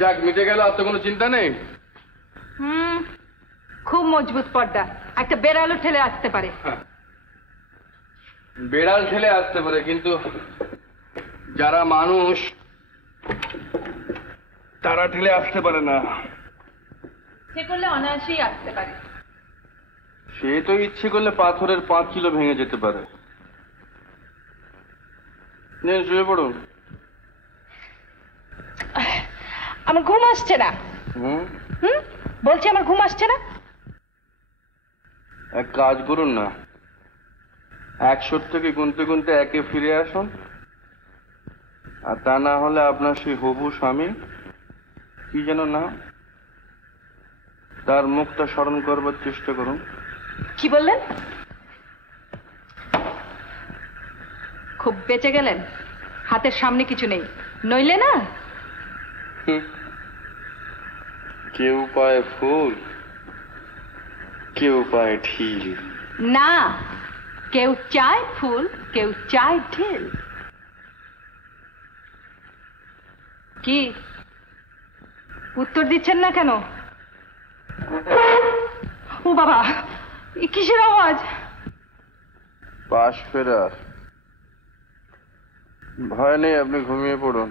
যাক, মিটে গেল, আর তো কোনো চিন্তা নেই। খুব মজবুত পর্দা, একটা বেড়ালও ঠেলে আসতে পারে। বেড়াল ঠেলে আসতে পারে, কিন্তু যারা মানুষ তারা ঠেলে আসতে পারে না। সে করলে অনায়াসেই আসতে পারে। সে তো ইচ্ছে করলে পাথরের 5 কিলো ভেঙে যেতে পারে। নেন, শুয়ে পড়ুন। আমার ঘুম আসছে না। বলছি আমার ঘুম আসছে না। এক কাজ করুন না, 100 থেকে গুনতে গুনতে 1-এ ফিরে আসুন, আর তা না হলে আপনার সেই হবু স্বামী, কি যেন না, তার মুখটা স্মরণ করবার চেষ্টা করুন। কি বললেন? খুব বেঁচে গেলেন, হাতের সামনে কিছু নেই, নইলে না। কেউ পায় ফুল, কেউ পায় ঢিল। না, কেউ চায় ফুল, কেউ চায় ঢিল। কি উত্তর দিচ্ছেন না কেন? ও বাবা, কিসের আওয়াজ? পাশ ফেরার। ভয় নেই, আপনি ঘুমিয়ে পড়ুন।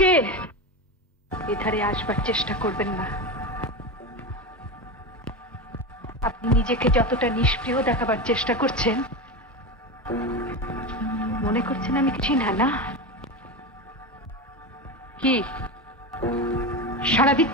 কে? এধারে আসবার চেষ্টা করবেন না। আপনি নিজেকে যতটা নিষ্ক্রিয় দেখাবার চেষ্টা করছেন, মনে করছেন আমি কিছু না। না, কি সারাদিন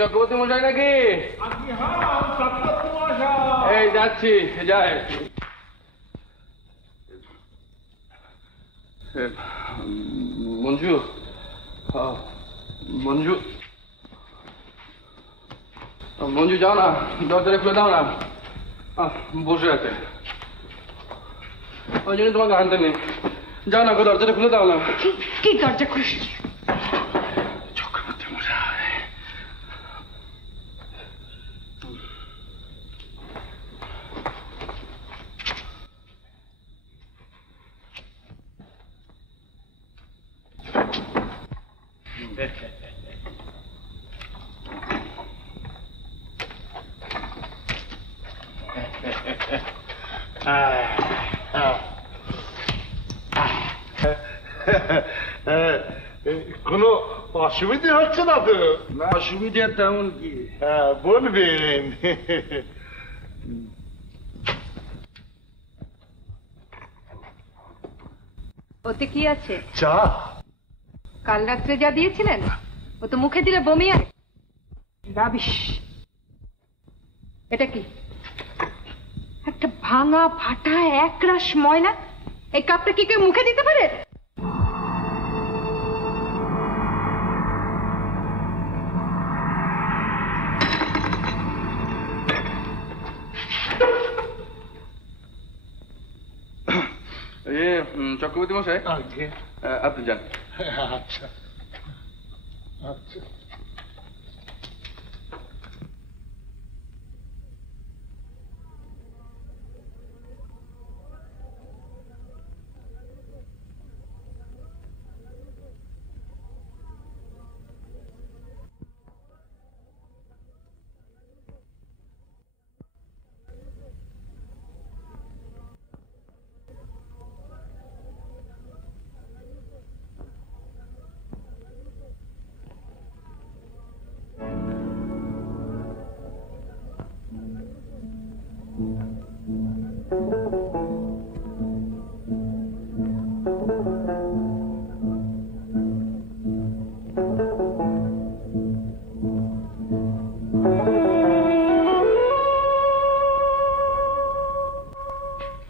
চক্রবর্তী মশাই নাকি? এই যাচ্ছি, যাই। মঞ্জু, মঞ্জু, মঞ্জু যাও না, দরজাটা খুলে দাও না, বসে আছে। ওই জন্য তোমাকে আনতে নেই। যাও না, দরজাটা খুলে দাও না। কি দরজা খুলিস? চক্রবর্তী মশাই, কোনো অসুবিধে হচ্ছে না তো? না, অসুবিধা তেমন কি? বলবেন। ওতে কি আছে? চা। কাল রাত্রে যা দিয়েছিলেন ও তো মুখে দিলে বমি আর রাবিশ। এটা কি? একটা ভাঙা ফাটা একরাশ ময়লা। এই কাপটা কি কেউ মুখে দিতে পারে? চক্রবর্তী মশাই, আপনি যান। আচ্ছা আচ্ছা।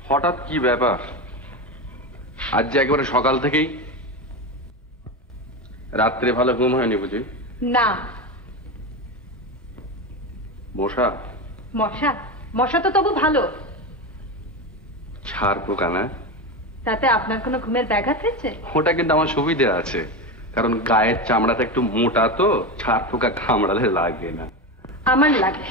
হঠাৎ কি ব্যাপার? আজ যে একেবারে সকাল থেকেই রাত্রে ভালো ঘুম হয়নি বুঝি? না। মশা? মশা? মশা তো তবু ভালো। ছাড় পোকা না? তাতে আপনার কোনো ঘুমের ব্যাঘাত হয়েছে? ওটা কিন্তু আমার সুবিধে আছে, কারণ গায়ের চামড়াটা একটু মোটা তো, ছাড় পোকা কামড়ালে লাগে না। আমার লাগে।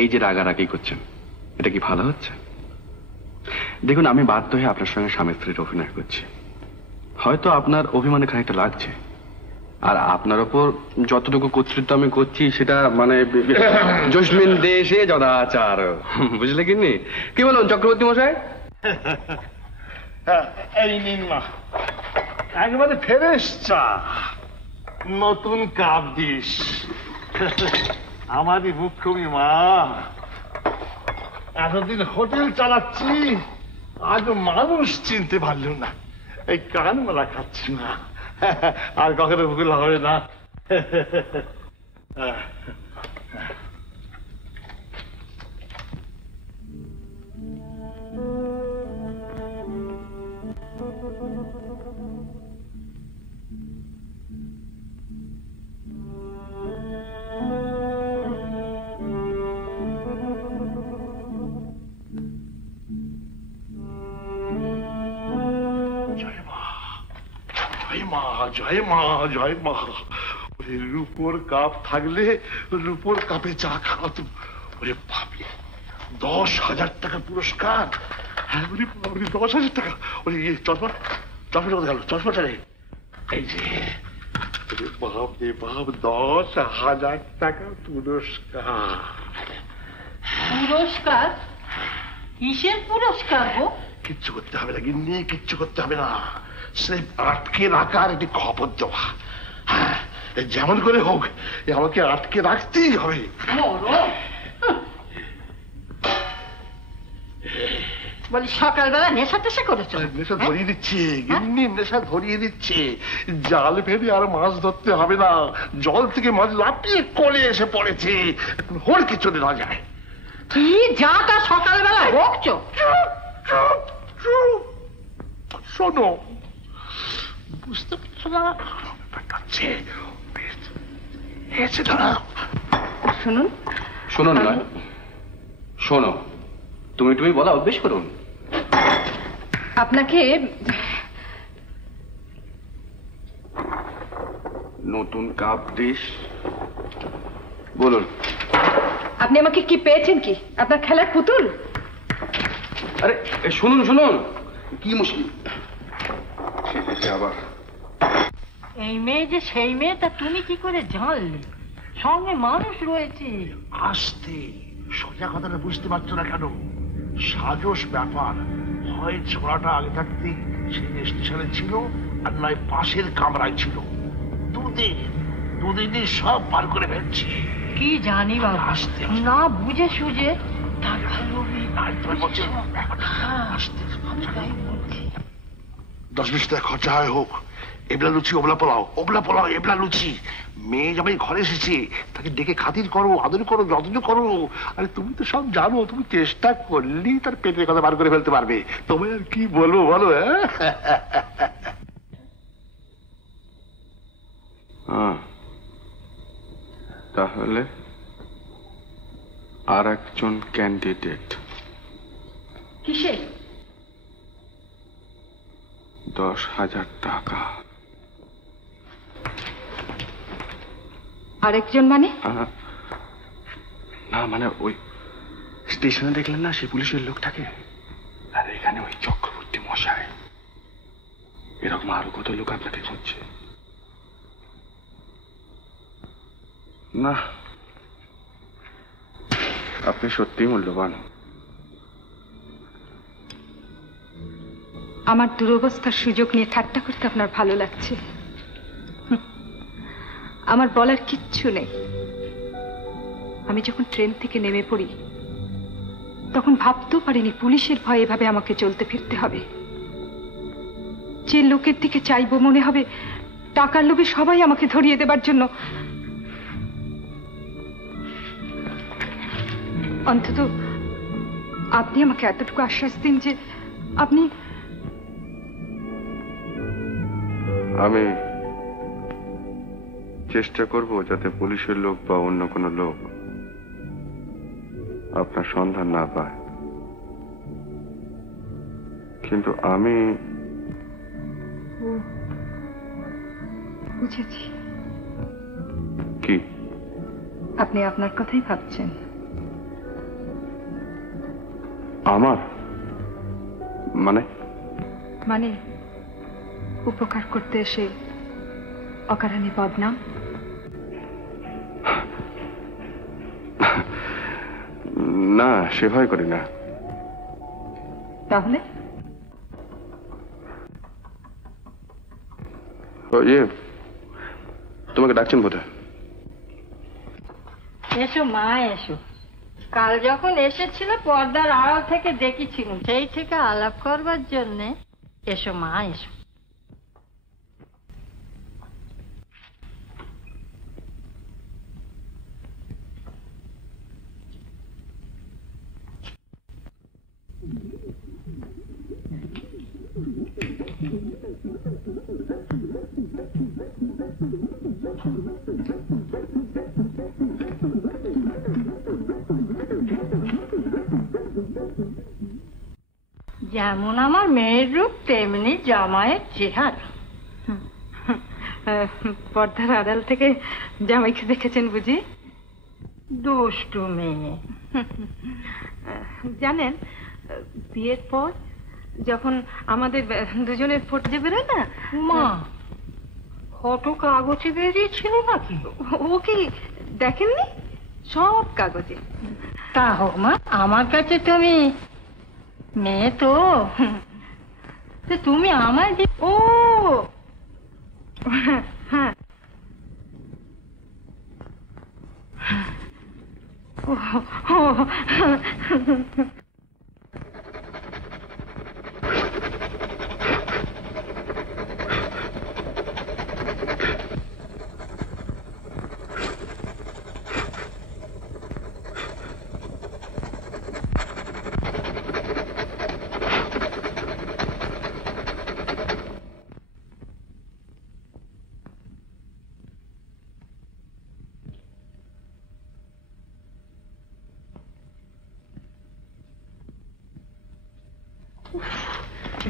এই যে রাগারাগি করছেন, এটা কি ভালো হচ্ছে? দেখুন, আমি বাধ্য হয়ে আপনার সঙ্গে স্বামী স্ত্রীর অভিনয় করছি। হয়তো আপনার অভিমানে খানিকটা লাগছে, আর আপনার ওপর যতটুকু কর্তৃত্ব আমি করছি সেটা মানে জসমিন দেশে যদাচার, বুঝলে কিনি? কি বলুন চক্রবর্তী মশাই? এই নিন মা, একেবারে ফ্রেশ চা, নতুন কাপ দিস। আমারই মুখ্যমী মা, এতদিন হোটেল চালাচ্ছি, আজ মানুষ চিনতে পারল না। এই কান মালা খাচ্ছি না, আর কখনো ভুল হবে না। জয় মা, জয় মা। রূপোর কাপ থাকলে রূপোর কাপে চা খাওয়াতো। ওরে বাপরে, 10,000 টাকা পুরস্কার। হ্যাঁ, 10,000 টাকা। ওরে চশমাটা গেল, চশমাটা রে। এই যে বাপ রে বাপ, 10,000 টাকা পুরস্কার। পুরস্কার? কিসের পুরস্কার গো? কিচ্ছু করতে হবে না গিন্নি, কিচ্ছু করতে হবে না। সে আটকে রাখার একটি খবর দেওয়া। হ্যাঁ, যেমন করে হোক আমাকে আটকে রাখতেই হবে। বলি সকালবেলা নেশা টেশা করেছো? নেশা ধরিয়ে দিচ্ছে গিন্নি, নেশা ধরিয়ে দিচ্ছে। জাল ফেলে আর মাছ ধরতে হবে না, জল থেকে মাছ লাফিয়ে কোলে এসে পড়েছে, এখন হড়কে চলে না যায়। কি যা তা সকালবেলা বকছো? শোনো, বুঝতে পারছো না? শুনুন। শুনুন নয়, শোনো। তুমি বলা অভ্যেস করুন। আপনাকে নতুন কাপ ডিশ বলুন। আপনি আমাকে কি পেয়েছেন? কি আপনার খেলার পুতুল? আরে শুনুন, কি মুশকিল আবার? এই মেয়ে যে সেই মেয়ে তা তুমি কি করে জানলে? সঙ্গে মানুষ রয়েছে। আসতে সোজা কথাটা বুঝতে পারছো না কেন? সাজস ব্যাপার। হয় ছোড়াটা আগে থাকতেই সেই স্টেশনে ছিল, আর নয় পাশের কামরায় ছিল। দুদিনই সব পার করে ফেলছি। কি জানি বাবা, না বুঝে সুঝে টাকা লোভী। 10-20 টাকা খরচা হয় হোক, এবলা লুচি ওবলা পোলাও, ওবলা পোলাও এবলা লুচি। মেয়ে জামাই ঘরে এসেছে, তাকে ডেকে খাতির করো, আদর করো, যত্ন করো। আরে তুমি তো সব জানো, তুমি চেষ্টা করলেই তার পেটের কথা বার করে ফেলতে পারবে। তোমায় আর কি বলবো বলো? তাহলে আর একজন ক্যান্ডিডেট। কিসে? 10,000 টাকা। আরেকজন মানে? না মানে ওই স্টেশনে দেখলেন না সে পুলিশের লোকটাকে, আর এখানে ওই চক্রবর্তী মশাই। এরকম আরো কত লোক আপনাকে খুঁজছে। না, আপনি সত্যিই মূল্যবান। আমার দুরবস্থার সুযোগ নিয়ে ঠাট্টা করতে আপনার ভালো লাগছে? আমার বলার কিচ্ছু নেই। আমি যখন ট্রেন থেকে নেমে পড়ি তখন ভাবতেও পারিনি পুলিশের ভয়ে এভাবে আমাকে চলতে ফিরতে হবে। যে লোকের দিকে চাইবো মনে হবে টাকার লোভে সবাই আমাকে ধরিয়ে দেবার জন্য। অন্তত আপনি আমাকে এতটুকু আশ্বাস দিন যে আমি চেষ্টা করব যাতে পুলিশের লোক বা অন্য কোনো লোক আপনার সন্ধান না পায়, কিন্তু আমি বুঝেছি। কি? আপনি আপনার কথাই ভাবছেন? আমার মানে উপকার করতে এসে অকারণে বদনাম? না, সে ভয় করি না। তাহলে তোমাকে ডাকছেন বোধহয়। এসো মা এসো। কাল যখন এসেছিল পর্দার আড়াল থেকে দেখেছিল, সেই থেকে আলাপ করবার জন্যে। এসো মা এসো। যেমন আমার মেয়ের রূপ তেমনি জামাইয়ের চেহারা। পর্দার আড়াল থেকে জামাইকে দেখেছেন বুঝি? দুষ্টু মেয়ে। জানেন, বিয়ের পর যখন আমাদের দুজনের ফটো বেরোয় না মা, ফটো কাগজে বেরিয়েছিল নাকি? ও কি দেখেননি? সব কাগজে। তা হোক মা, আমার কাছে তুমি মেয়ে তো। তুমি আমার ও হ্যাঁ,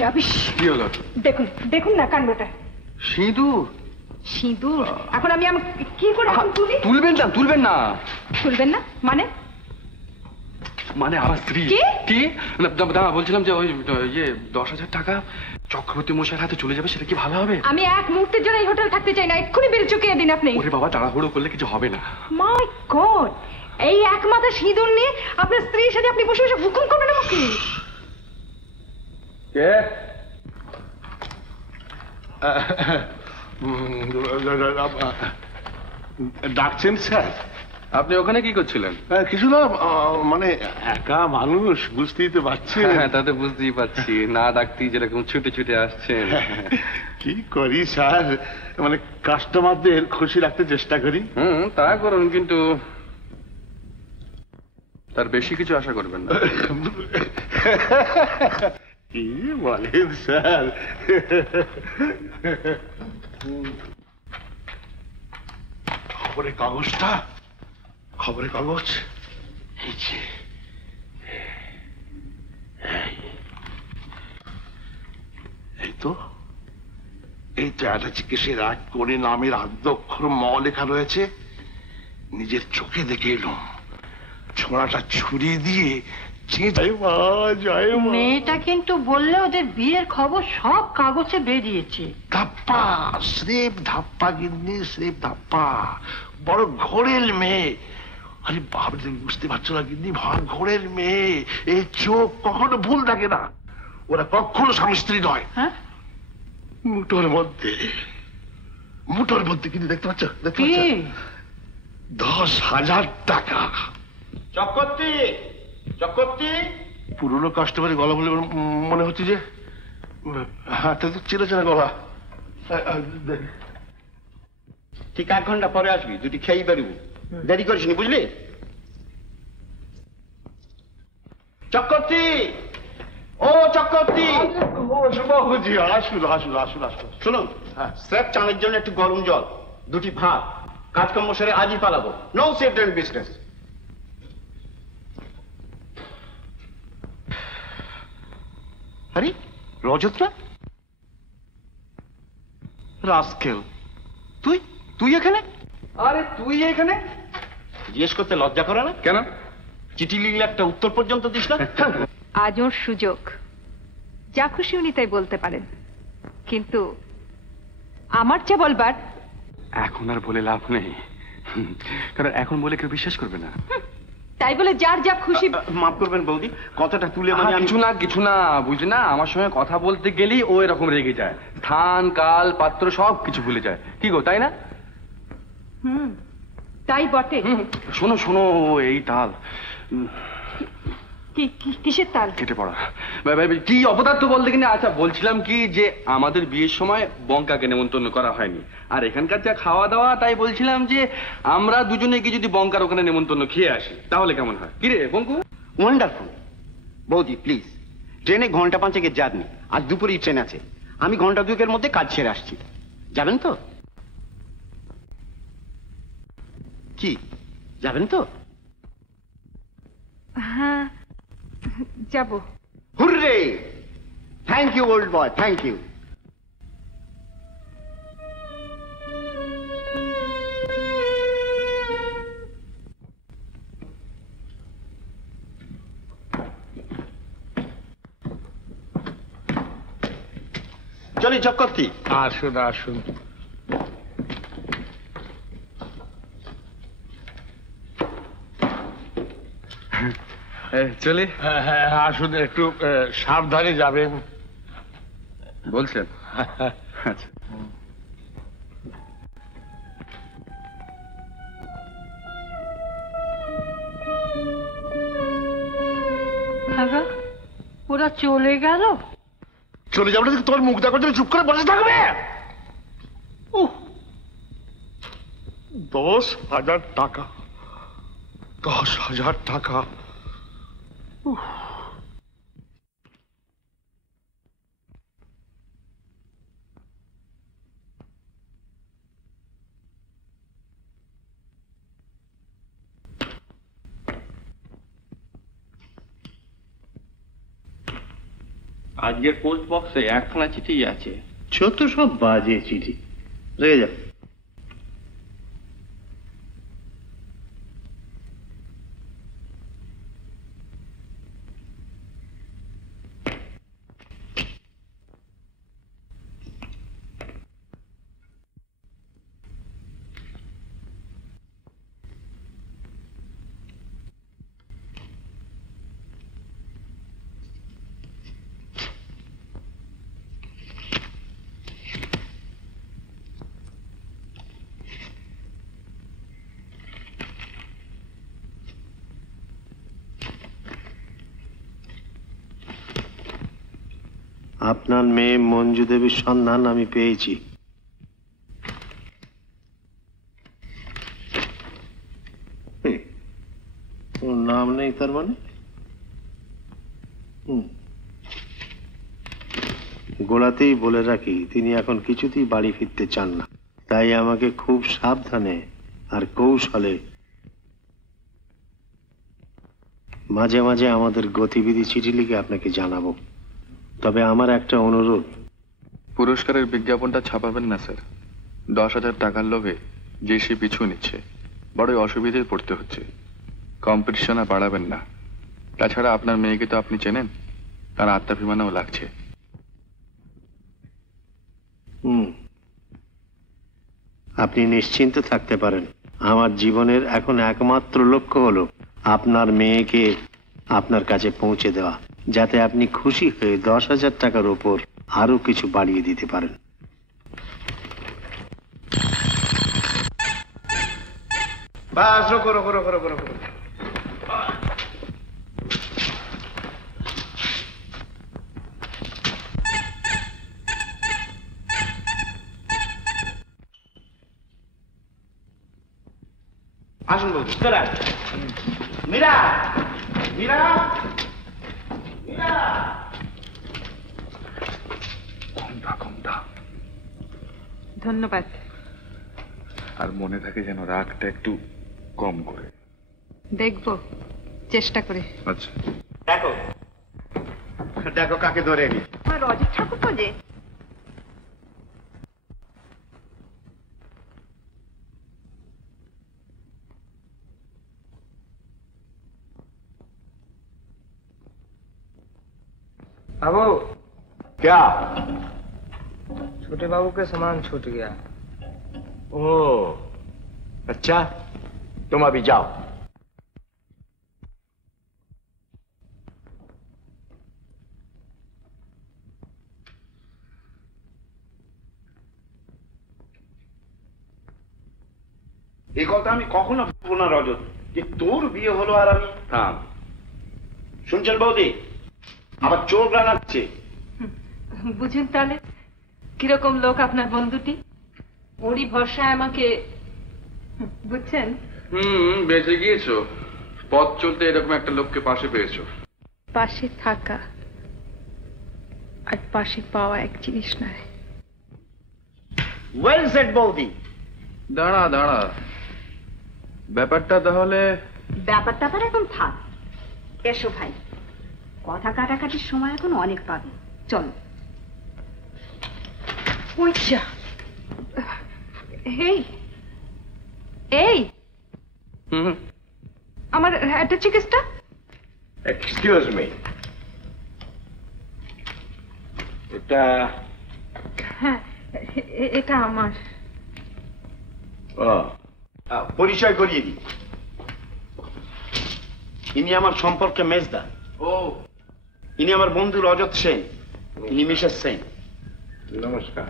রাবিশ। কি হলো? দেখুন দেখুন না কাণ্ডটা। সিঁদুর? সিঁদুর এখন আমি কি করে তুলি? তুলবেন না। তুলবেন না মানে? মানে আমার স্ত্রী। কি না বলছিলাম যে ওই ইয়ে 10,000 টাকা চক্রবর্তী মশাইয়ের হাতে চলে যাবে, সেটা কি ভালো হবে? আমি এক মুহূর্তের জন্য এই হোটেল থাকতে চাই না, এক্ষুনি বের চুকিয়ে দিন আপনি। ওরে বাবা, তাড়াহুড়ো করলে কিছু হবে না। মাই গড, এই এক মাথা সিঁদুর নিয়ে আপনার স্ত্রীর সাথে আপনি বসে বসে হুকুম করবেন আমাকে? কে? ডাকছেন স্যার? আপনি ওখানে কি করছিলেন? কিছু না, মানে একা মানুষ, বুঝতেই তো পারছেন। হ্যাঁ, তাতে বুঝতেই পারছি, না ডাকতেই যেরকম ছুটে ছুটে আসছেন। কি করি স্যার, মানে কাস্টমারদের খুশি রাখতে চেষ্টা করি। তা করুন, কিন্তু তার বেশি কিছু আশা করবেন না। কি বলেন স্যার? খবরের কাগজটা, খবরের কাগজ এই যে, এই তো একটা চিকিৎসের রাজ করে নামের আদ্যক্ষর ম লেখা রয়েছে। নিজের চোখে দেখে এলাম, ছোঁড়াটা ছুরি দিয়ে মেয়েটা কিন্তু বললে ওদের বিয়ের খবর সব কাগজে বেরিয়েছে। ধাপ্পা, স্রেফ ধাপ্পা গিন্নি, স্রেফ ধাপ্পা। বড় ঘোরের মেয়ে। আরে বাবা, তুমি বুঝতে পারছো না গিন্নি, ঘোরের মেয়ে। এই চোখ কখনো ভুল থাকে না, ওরা কখনো স্বামী স্ত্রী নয়। মুঠোর মধ্যে, মুঠোর মধ্যে কিন্তু দেখতে পাচ্ছ, দেখতে পাচ্ছ 10,000 টাকা। চক্রবর্তী, চক্রবর্তী। পুরনো কাস্টমারের গলা বলে মনে হচ্ছে যে, হ্যাঁ তো চেনা চেনা গলা। ঠিক 1 ঘন্টা পরে আসবি, দুটি খেয়েই বেরোবো, দেরি করিস নি, বুঝলি? চক্রবর্তী, ও চক্রবর্তী। বাবুজি, আসুন আসুন আসুন আসুন। শুনুন, স্রেফ চাঁদের জন্য একটু গরম জল, 2টি ভাত, কাজকর্ম সেরে আজই পালাবো। নো সেফ ডেন বিজনেস। আরে রজতরা, রাস্কেল, তুই তুই এখানে? আরে তুই এখানে? জিজ্ঞেস করতে লজ্জা করে না? কেন? চিঠি লিখলে একটা উত্তর পর্যন্ত দিস না? আজ ওর সুযোগ, যা খুশি উনি তাই বলতে পারেন, কিন্তু আমার যা বলবার এখন আর বলে লাভ নেই, কারণ এখন বলে কেউ বিশ্বাস করবে না। তাই বলে যার যা খুশি। মাফ করবেন বৌদি, কথাটা তুলে কিছু না বুঝলি না, আমার সঙ্গে কথা বলতে গেলেই ও এরকম রেগে যায়, স্থান কাল পাত্র সব কিছু ভুলে যায়। কি গো, তাই না? তাই বটে। শোনো শোনো, এই তাল কিসের তাল? কেটে পড়া। কি অপদার্থ বলতে কিনা। আচ্ছা, বলছিলাম কি যে আমাদের বিয়ের সময় বঙ্কাকে নেমন্তন্ন করা হয়নি, আর এখানকার যা খাওয়া দাওয়া, তাই বলছিলাম যে আমরা দুজনে গিয়ে যদি বঙ্কার ওখানে নেমন্তন্ন খেয়ে আসি তাহলে কেমন হয়? কিরে বঙ্কু? ওয়ান্ডারফুল। বৌদি প্লিজ, ট্রেনে 1 ঘন্টা 5 জার্নি, আজ দুপুরেই ট্রেন আছে, আমি 1 ঘন্টা 2 মধ্যে কাজ সেরে আসছি, যাবেন তো? কি যাবেন তো? হ্যাঁ যাব। Hurray! Thank you old boy, thank you. চলি চক্রবর্তী। আসুন আসুন। চলি। হ্যাঁ হ্যাঁ আসুন, একটু সাবধানে যাবেন বলছেন? আচ্ছা। ওরা চলে গেল? চলে যাবে না, তোমার মুখ দেখার জন্য চুপ করে বসে থাকবে? 10,000 টাকা, 10,000 টাকা। আজকের পোস্ট বক্সে 1খানা চিঠি আছে, ছোট সব বাজে চিঠি, রেগে যাবে। আপনার মেয়ে মঞ্জু দেবীর সন্ধান আমি পেয়েছি। ওর নাম নেই তার মানে? গোড়াতেই বলে রাখি, তিনি এখন কিছুতেই বাড়ি ফিরতে চান না। তাই আমাকে খুব সাবধানে আর কৌশলে মাঝে মাঝে আমাদের গতিবিধি চিঠি লিখে আপনাকে জানাবো। তবে আমার একটা অনুরোধ, পুরস্কারের বিজ্ঞাপনটা ছাপাবেন না স্যার। 10,000 টাকার লোভে যে সে পিছু নিচ্ছে, বড়ই অসুবিধায় পড়তে হচ্ছে। কম্পিটিশন আর বাড়াবেন না। তাছাড়া আপনার মেয়েকে তো আপনি চেনেন, তার আত্মাভিমানও লাগছে। আপনি নিশ্চিন্ত থাকতে পারেন। আমার জীবনের এখন একমাত্র লক্ষ্য হলো আপনার মেয়েকে আপনার কাছে পৌঁছে দেওয়া, যাতে আপনি খুশি হয়ে 10,000 টাকার উপর আরো কিছু বাড়িয়ে দিতে পারেন। বাস, রোকো রোকো রোকো রোকো রোকো। আসুন বলছি। মীরা, মীরা, মীরা। কমটা ধন্যবাদ। আর মনে থাকে যেন রাগটা একটু কম করে। দেখবো, চেষ্টা করে। আচ্ছা, দেখো দেখো কাকে ধরে এলি। রজত ঠাকুর তো যে। बाबू क्या? छोटे बाबू का सामान छूट गया। ओ अच्छा, तुम अभी जाओ। এই কথা আমি কখনো ভাববো না রজত, যে তোর বিয়ে হলো আর আমি। থাম। শুনছেন বৌদি, আমার চোখ রাঙাচ্ছে। বুঝেন তাহলে কিরকম লোক আপনার বন্ধুটি? ওরই ভরসায় আমাকে, বুঝছেন? বেঁচে গিয়েছো। পথ চলতে এরকম একটা লোককে পাশে পেয়েছো। পাশে থাকা আর পাশে পাওয়া এক জিনিস নয়। ওয়েল সেড বৌদি। দাঁড়া দাঁড়া, ব্যাপারটা তাহলে। ব্যাপারটা এখন থাক। এসো ভাই, কথা কাটাকাটির সময় এখন অনেক পাবে। চলো। এই এই আমার একটা চিকিৎসা। এক্সকিউজ মি, এটা? হ্যাঁ, এটা আমার। পরিচয় করিয়ে দিই, ইনি আমার সম্পর্কে মেজদা। ও, ইনি আমার বন্ধু রজত সেন, ইনি মিসেস সেন। নমস্কার।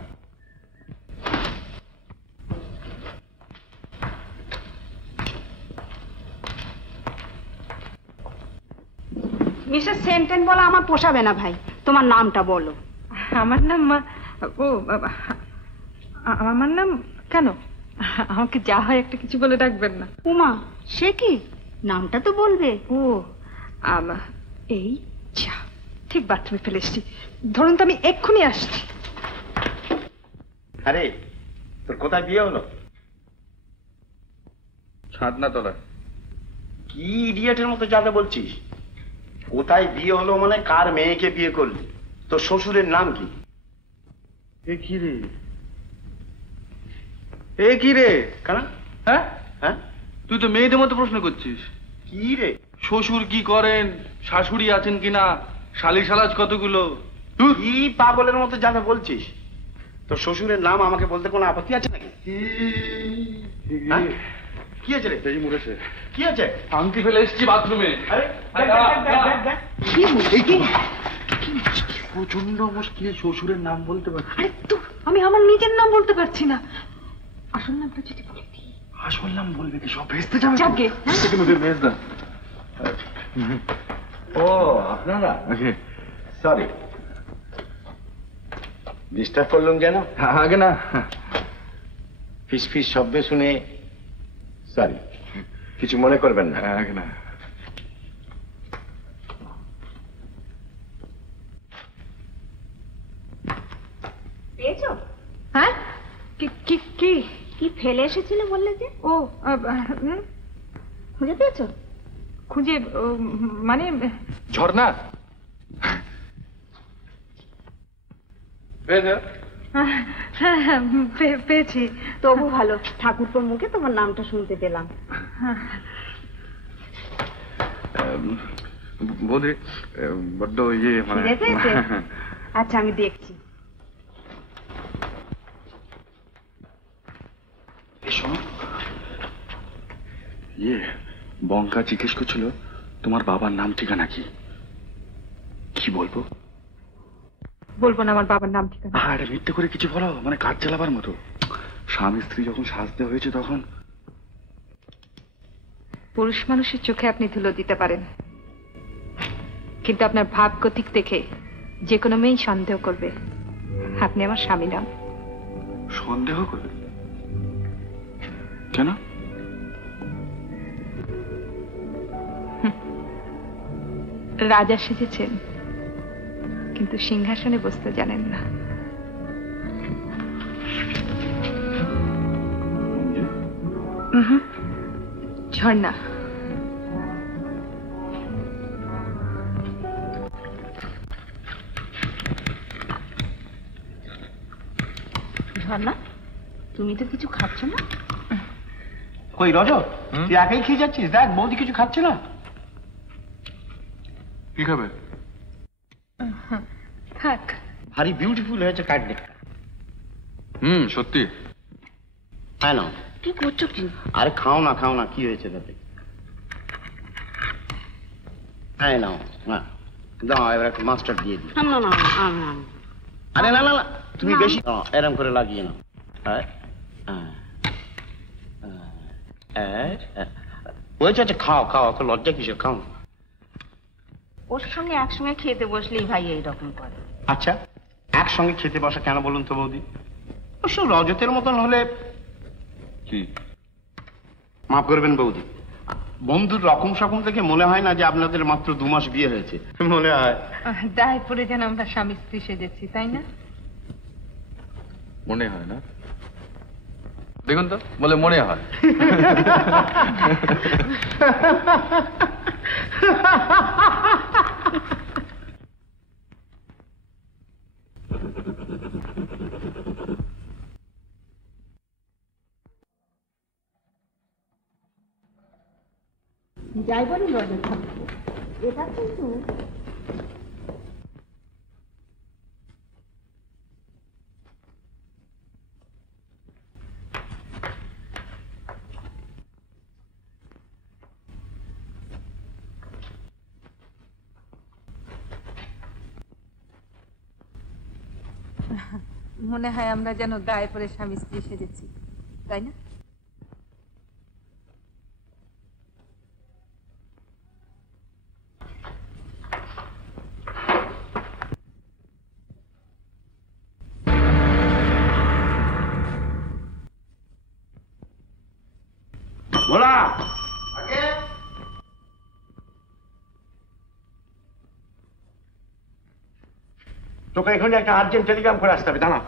মিসেস সেন্টেন বলা আমার পোষাবে না ভাই, তোমার নামটা বলো। আমার নাম ও আমার নাম কেন? আমাকে যা হয় একটা কিছু বলে ডাকবেন না। উমা, সে কি? নামটা তো বলবে। ও এই যা, ঠিক বাথরুমে ফেলে এসছি। ধরুন তো আমি এক্ষুনি আসছি। আরে তোর কোথায় বিয়ে হলো? ছাদনা তলা। কি ইডিয়েটের মতো যাতে বলছিস? কোথায় বিয়ে হলো মানে কার মেয়েকে বিয়ে করলি? তোর শ্বশুরের নাম কি? এ কি রে, এ কি রে? কেন? হ্যাঁ হ্যাঁ, তুই তো মেয়েদের মতো প্রশ্ন করছিস। কি রে? শ্বশুর কি করেন, শাশুড়ি আছেন কিনা, শালি শালাজ কতগুলো। কি পাগলের মতো যাতে বলছিস? তোর শ্বশুরের নাম আমাকে বলতে কোনো আপত্তি আছে নাকি? কি আছে রে? এই মুড়েছে। কি আছে? আংটি ফেলে এসেছি বাথরুমে। আরে কি মুশকিল! প্রচন্ড মুশকিল, শ্বশুরের নাম বলতে পারছি। আরে তো আমি আমার নিজের নাম বলতে পারছি না। আসল নামটা যদি বলে দিই। আসল নাম বলবে কি? সব ভেস্তে যাবে। যাকে ভেস্তা। ও আপনারা? সরি। ডিস্টার্ব করলাম যেন? আগে না। ফিস ফিস শব্দ শুনে সরি, কিছু মনে করবেন না। আগে না। পেয়েছো? হ্যাঁ, কি কি কি কি ফেলে এসেছিলে বললে যে? ও খুঁজে পেয়েছো? খুঁজে মানে ঝর্ণা হ্যাঁ হ্যাঁ পেয়েছি। তবু ভালো, ঠাকুরপোর মুখে তোমার নামটা শুনতে পেলাম। বৌদি বড্ড ইয়ে মানে আচ্ছা আমি দেখছি। ইয়ে বঙ্কা জিজ্ঞেস করছিল তোমার বাবার নাম ঠিকানা কি? কি বলবো? বলবো না আমার বাবার নাম ঠিকানা। আরে মিথ্যে করে কিছু বলো, মানে কাজ চালাবার মতো। স্বামী স্ত্রী যখন সাজতে হয়েছে তখন। পুরুষ মানুষের চোখে আপনি ধুলো দিতে পারেন, কিন্তু আপনার ভাব গতিক দেখে যে কোনো মেয়েই সন্দেহ করবে আপনি আমার স্বামী নন। সন্দেহ করবে কেন? রাজা সেজেছেন কিন্তু সিংহাসনে বসতে জানেন না। ঝর্ণা ঝর্ণা, তুমি তো কিছু খাচ্ছ না। কই রজত, তুই একাই খেয়ে যাচ্ছিস? দেখ বৌদি কিছু খাচ্ছে না। কি খাবে? থাক। ভারী বিউটিফুল হয়েছে কাটলেটটা। সত্যি। হ্যাঁ না, কি করছো কি? আরে খাও না, কি হয়েছে তাতে? হ্যাঁ নাও, না দাও, এবার একটু মাস্টার দিয়ে দিই। না না আরে না, তুমি বেশি এরম করে লাগিয়ে নাও। হয়েছে, আচ্ছা খাও, অত লজ্জা কিসের, খাও। ওর সঙ্গে একসঙ্গে খেতে বসলেই ভাই এইরকম করে। আচ্ছা একসঙ্গে খেতে বসা কেন বলুন তো বৌদি? অবশ্য রজতের মতন হলে কি মাফ করবেন বৌদি, বন্ধুর রকম সকম থেকে মনে হয় না যে আপনাদের মাত্র 2 মাস বিয়ে হয়েছে। মনে হয় দায় পড়ে যেন আমরা স্বামী স্ত্রী সেজেছি, তাই না? মনে হয় না, দেখুন তো বলে মনে হয়। যাই বলি রজত ঠাকুর, এটা কিন্তু মনে হয় আমরা যেন দায় পড়ে স্বামী স্ত্রী সেজেছি, তাই না? ভোলা, তোকে এখানে একটা আর্জেন্ট টেলিগ্রাম করে আসতে হবে, দাঁড়া।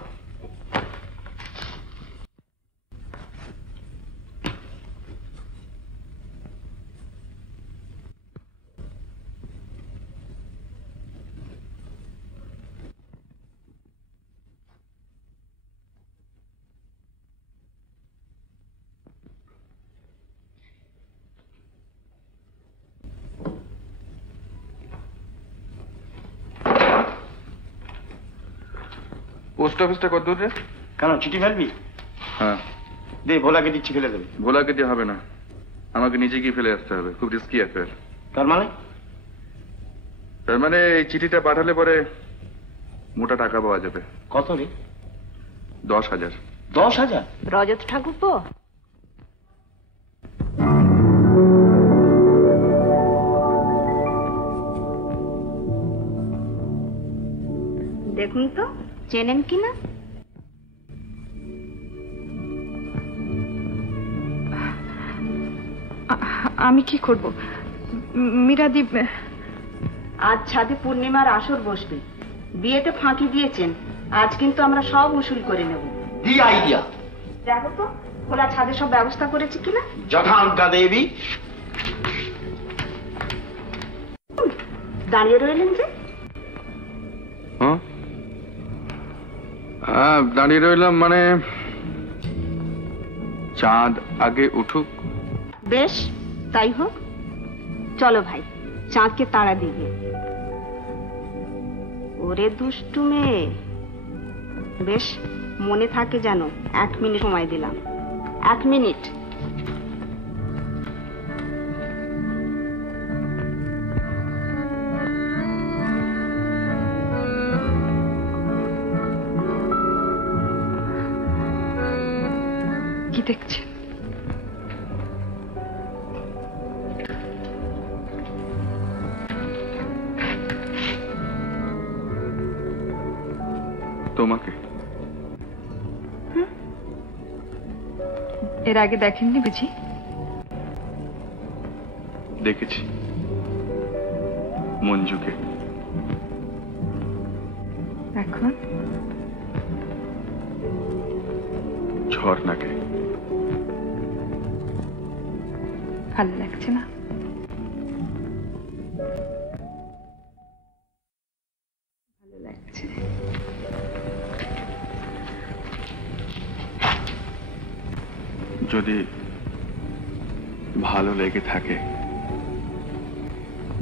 পোস্ট অফিসটা কত দূর রে? কেন চিঠি ফেলবি? হ্যাঁ দে, ভোলাকে দিচ্ছি, ফেলে দেবে। ভোলাকে দিয়ে হবে না, আমাকে নিজে গিয়ে ফেলে আসতে হবে, খুব রিস্কি অ্যাফেয়ার। তার মানে? তার মানে এই চিঠিটা পাঠালে পরে মোটা টাকা পাওয়া যাবে। কত রে? 10,000। 10,000? রজত ঠাকুরপো, দেখুন তো চেনেন কি না? আমি কি করব মীরাদি? আজ ছাদে পূর্ণিমার আসর বসবে, বিয়েতে ফাঁকি দিয়েছেন, আজ কিন্তু আমরা সব উসুল করে নেব। The idea. দেখো তো খোলা ছাদে সব ব্যবস্থা করেছি কিনা। যথাজ্ঞা দেবী। দাঁড়িয়ে রইলেন যে? দাঁড়িয়ে রইলাম মানে চাঁদ আগে উঠুক। বেশ তাই হোক, চলো ভাই চাঁদকে তাড়া দিবে। ওরে দুষ্টু মেয়ে, বেশ মনে থাকে যেন। 1 মিনিট সময় দিলাম, 1 মিনিট। কি দেখছেন? তোমাকে। এর আগে দেখেননি বুঝি? দেখেছি মঞ্জুকে। এখন ঝর্ণাকে। ভালো লাগছে না? ভালো লাগছে। যদি ভালো লেগে থাকে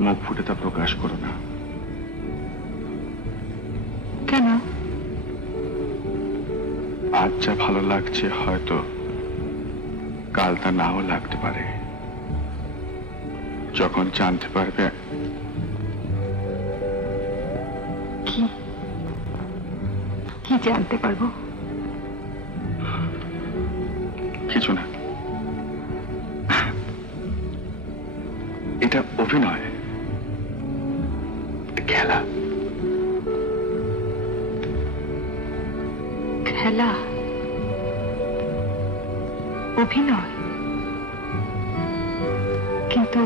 মুখ ফুটে তা প্রকাশ করো না। কেন? আজ যা ভালো লাগছে হয়তো কাল তা নাও লাগতে পারে। যখন জানতে পারবে কি জানতে পারবো? কিছু না, এটা অভিনয়, খেলা। খেলা? অভিনয়? কিন্তু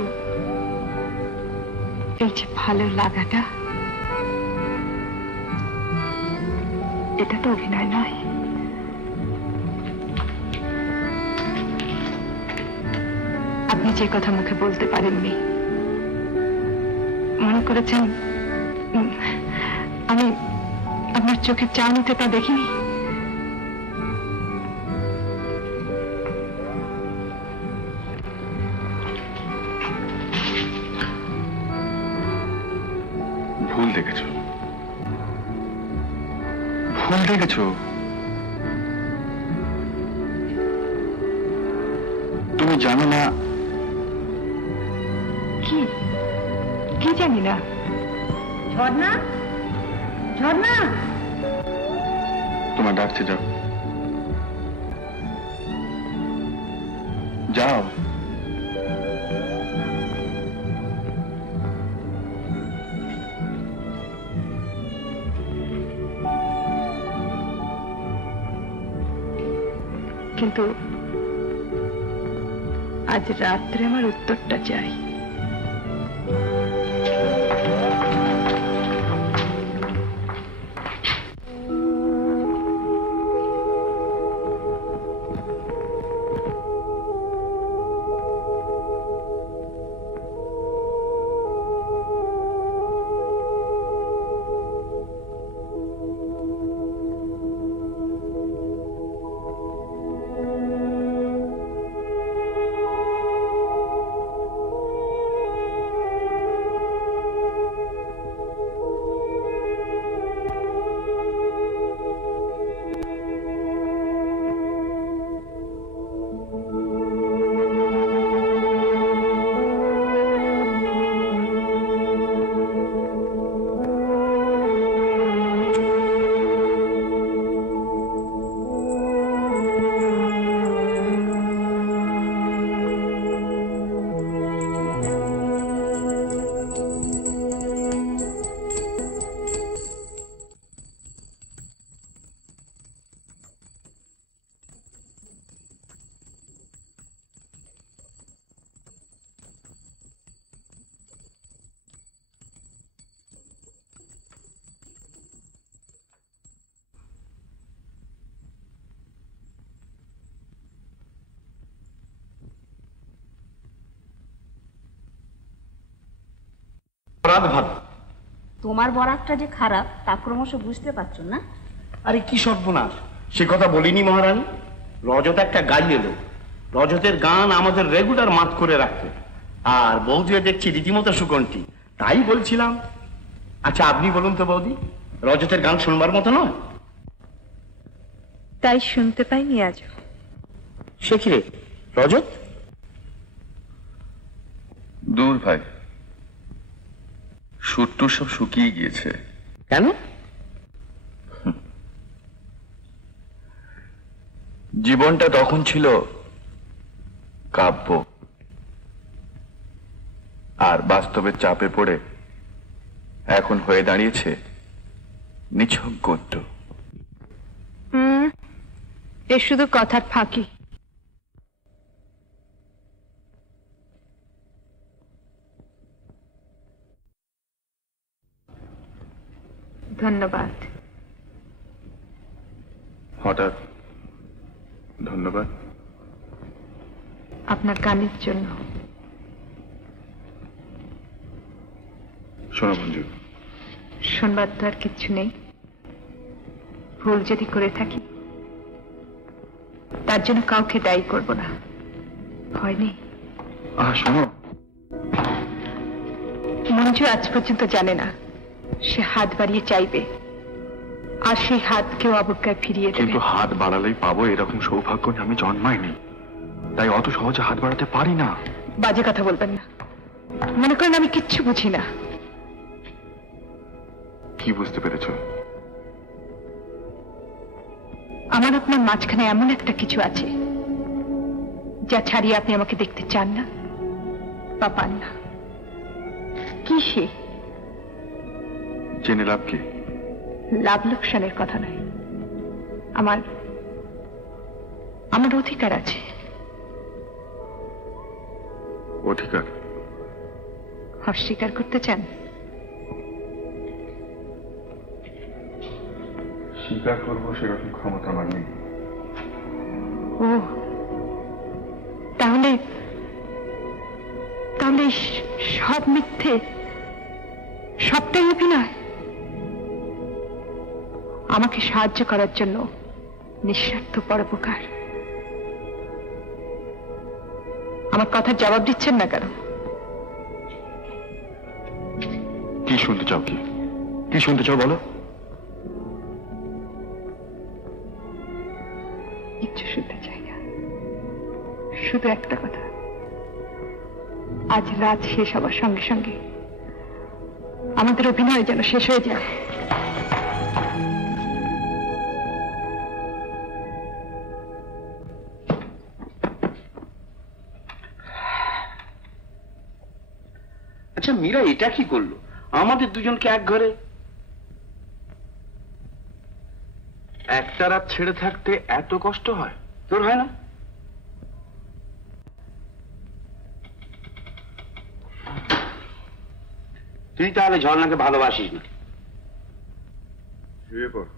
এই যে ভালো লাগাটা, এটা তো অভিনয় নয়। আপনি যে কথা মুখে বলতে পারেননি, মনে করেছেন আমি আপনার চোখে চাউনিতে তা দেখিনি। ভুল দেখেছ, ভুল দেখেছ। তুমি জানো না। কি কি জানি না? ঝর্ণা, ঝর্ণা, তোমার ডাকছে, যাও যাও। কিন্তু আজ রাত্রে আমার উত্তরটা চাই। বরাত ভালো। তোমার বরাতটা যে খারাপ তা ক্রমশ বুঝতে পারছো না? আরে কি সর্বনাশ, সে কথা বলিনি মহারানী। রজত একটা গাই এলো, রজতের গান আমাদের রেগুলার মাত করে রাখতে, আর বৌদিও দেখছি রীতিমতো সুকণ্ঠী। তাই বলছিলাম, আচ্ছা আপনি বলুন তো বৌদি, রজতের গান শুনবার মতো নয়? তাই শুনতে পাইনি আজ। সে কি রে রজত? দূর ভাই, সুরটু সব শুকিয়ে গিয়েছে। কেন? জীবনটা তখন ছিল কাব্য, আর বাস্তবের চাপে পড়ে এখন হয়ে দাঁড়িয়েছে নিছক গদ্য। এ শুধু কথার ফাঁকি। ধন্যবাদ। হঠাৎ ধন্যবাদ? আপনার গানের জন্য। শোনো মঞ্জু, শুনবার তো আর কিচ্ছু নেই। ভুল যদি করে থাকি তার জন্য কাউকে দায়ী করব না। হয়নি? শোনো, মঞ্জু আজ পর্যন্ত জানে না সে হাত বাড়িয়ে চাইবে, আর সেই হাত কেউ অবজ্ঞায় ফিরিয়ে দেবে। কিন্তু হাত বাড়ালেই পাবো এরকম সৌভাগ্য নিয়ে আমি জন্মাইনি, তাই অত সহজে হাত বাড়াতে পারি না। বাজে কথা বলবেন না। মনে করেন আমি কিচ্ছু বুঝি না। কি বুঝতে পেরেছো? আমার আপনার মাঝখানে এমন একটা কিছু আছে যা ছাড়িয়ে আপনি আমাকে দেখতে চান না বা পান না। কি সে? জেনে লাভ কি? লাভ লোকসানের কথা নয়, আমার অধিকার আছে। অধিকার? অস্বীকার করতে চান? স্বীকার করবো সেরকম ক্ষমতা আমার নেই। ও তাহলে তাহলে সব মিথ্যে, সবটাই অভিনয়। আমাকে সাহায্য করার জন্য নিঃস্বার্থ পরোপকার। আমার কথার জবাব দিচ্ছেন না কেন? কি শুনতে চাও? কি শুনতে চাও বলো? কিচ্ছু শুনতে চাই না, শুধু একটা কথা। আজ রাত শেষ হবার সঙ্গে সঙ্গে আমাদের অভিনয় যেন শেষ হয়ে যায়। আচ্ছা মীরা এটা কি করলো? আমাদের দুজনকে এক ঘরে। একটা রাত ছেড়ে থাকতে এত কষ্ট হয়? তোর হয় না? তুই তাহলে ঝর্ণাকে ভালোবাসিস না? শুয়ে পড়।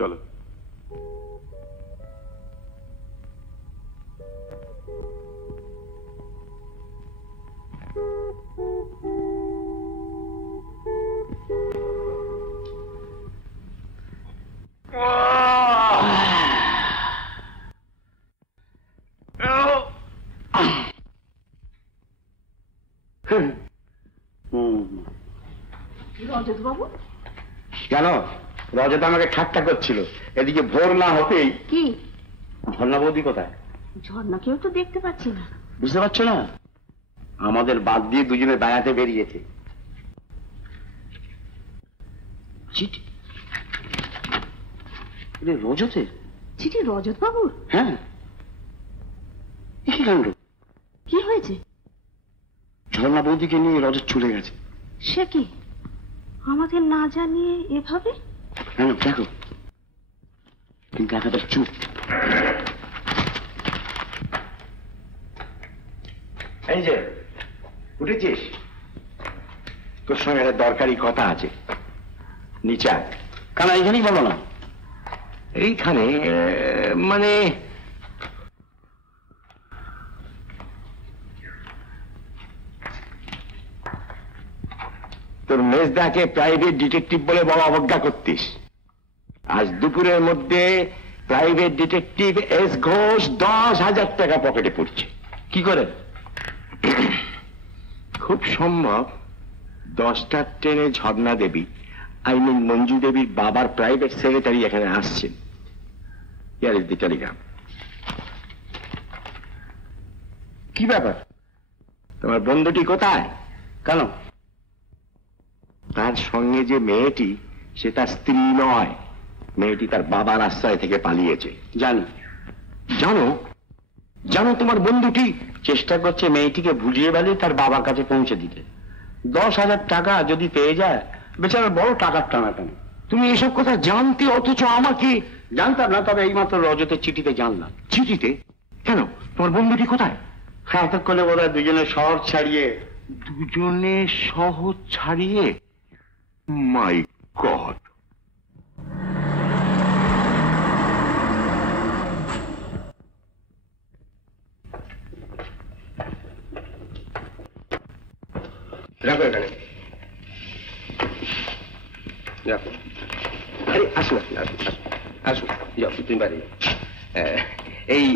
চলো। রজত বাবু, কেন? রজত আমাকে ঠাট্টা করছিল। এদিকে ভোর না হতেই কি ঝর্ণা বৌদি কোথায়? ঝর্ণাকেও তো দেখতে পাচ্ছি না। বুঝতে পারছো না? আমাদের বাদ দিয়ে দুজনে বেড়াতে বেরিয়েছে। চিঠি রজতের? চিঠি রজত বাবুর? হ্যাঁ। কি কাণ্ড! কি হয়েছে? ঝর্ণা বৌদিকে নিয়ে রজত চলে গেছে। সে কি, আমাদের না জানিয়ে এভাবে? কেন দেখো, কিন্তু একেবারে চুপ। এই যে উঠেছিস, তোর সঙ্গে একটা দরকারি কথা আছে। নিচে আয়। কেন এইখানেই বলো না? এইখানে মানে তোর মেজদাকে প্রাইভেট ডিটেকটিভ বলে বড় অবজ্ঞা করতিস। আজ দুপুরের মধ্যে প্রাইভেট ডিটেকটিভ এস ঘোষ 10,000 টাকা পকেটে পড়ছে। কি করে? খুব সম্ভব 10টার ট্রেনে ঝর্ণা দেবী, আই মিন মঞ্জু দেবীর বাবার প্রাইভেট সেক্রেটারি এখানে আসছেন। Here is the Telegram. কি ব্যাপার, তোমার বন্ধুটি কোথায়? কেন? তার সঙ্গে যে মেয়েটি, সে তার স্ত্রী নয়। মেয়েটি তার বাবার আশ্রয় থেকে পালিয়েছে। জানি। জানো? জানো তোমার বন্ধুটি চেষ্টা করছে মেয়েটিকে ভুলিয়ে বেলিয়ে তার বাবার কাছে পৌঁছে দিতে। 10,000 টাকা যদি পেয়ে যায়, বেচারা বড় টাকার টানাটানি। তুমি এসব কথা জানতে, অথচ আমাকে? জানতাম না, তবে এইমাত্র রজতের চিঠিতে জানলাম। চিঠিতে? কেন, তোমার বন্ধুটি কোথায়? হ্যাঁ, এতক্ষণে বোধহয় দুজনে শহর ছাড়িয়ে। দুজনে শহর ছাড়িয়ে? মাই গড! রাখো এখানে, রাখো। আরে আসুন আসুন আসুন আসুন, যাও তুমি বাড়ি।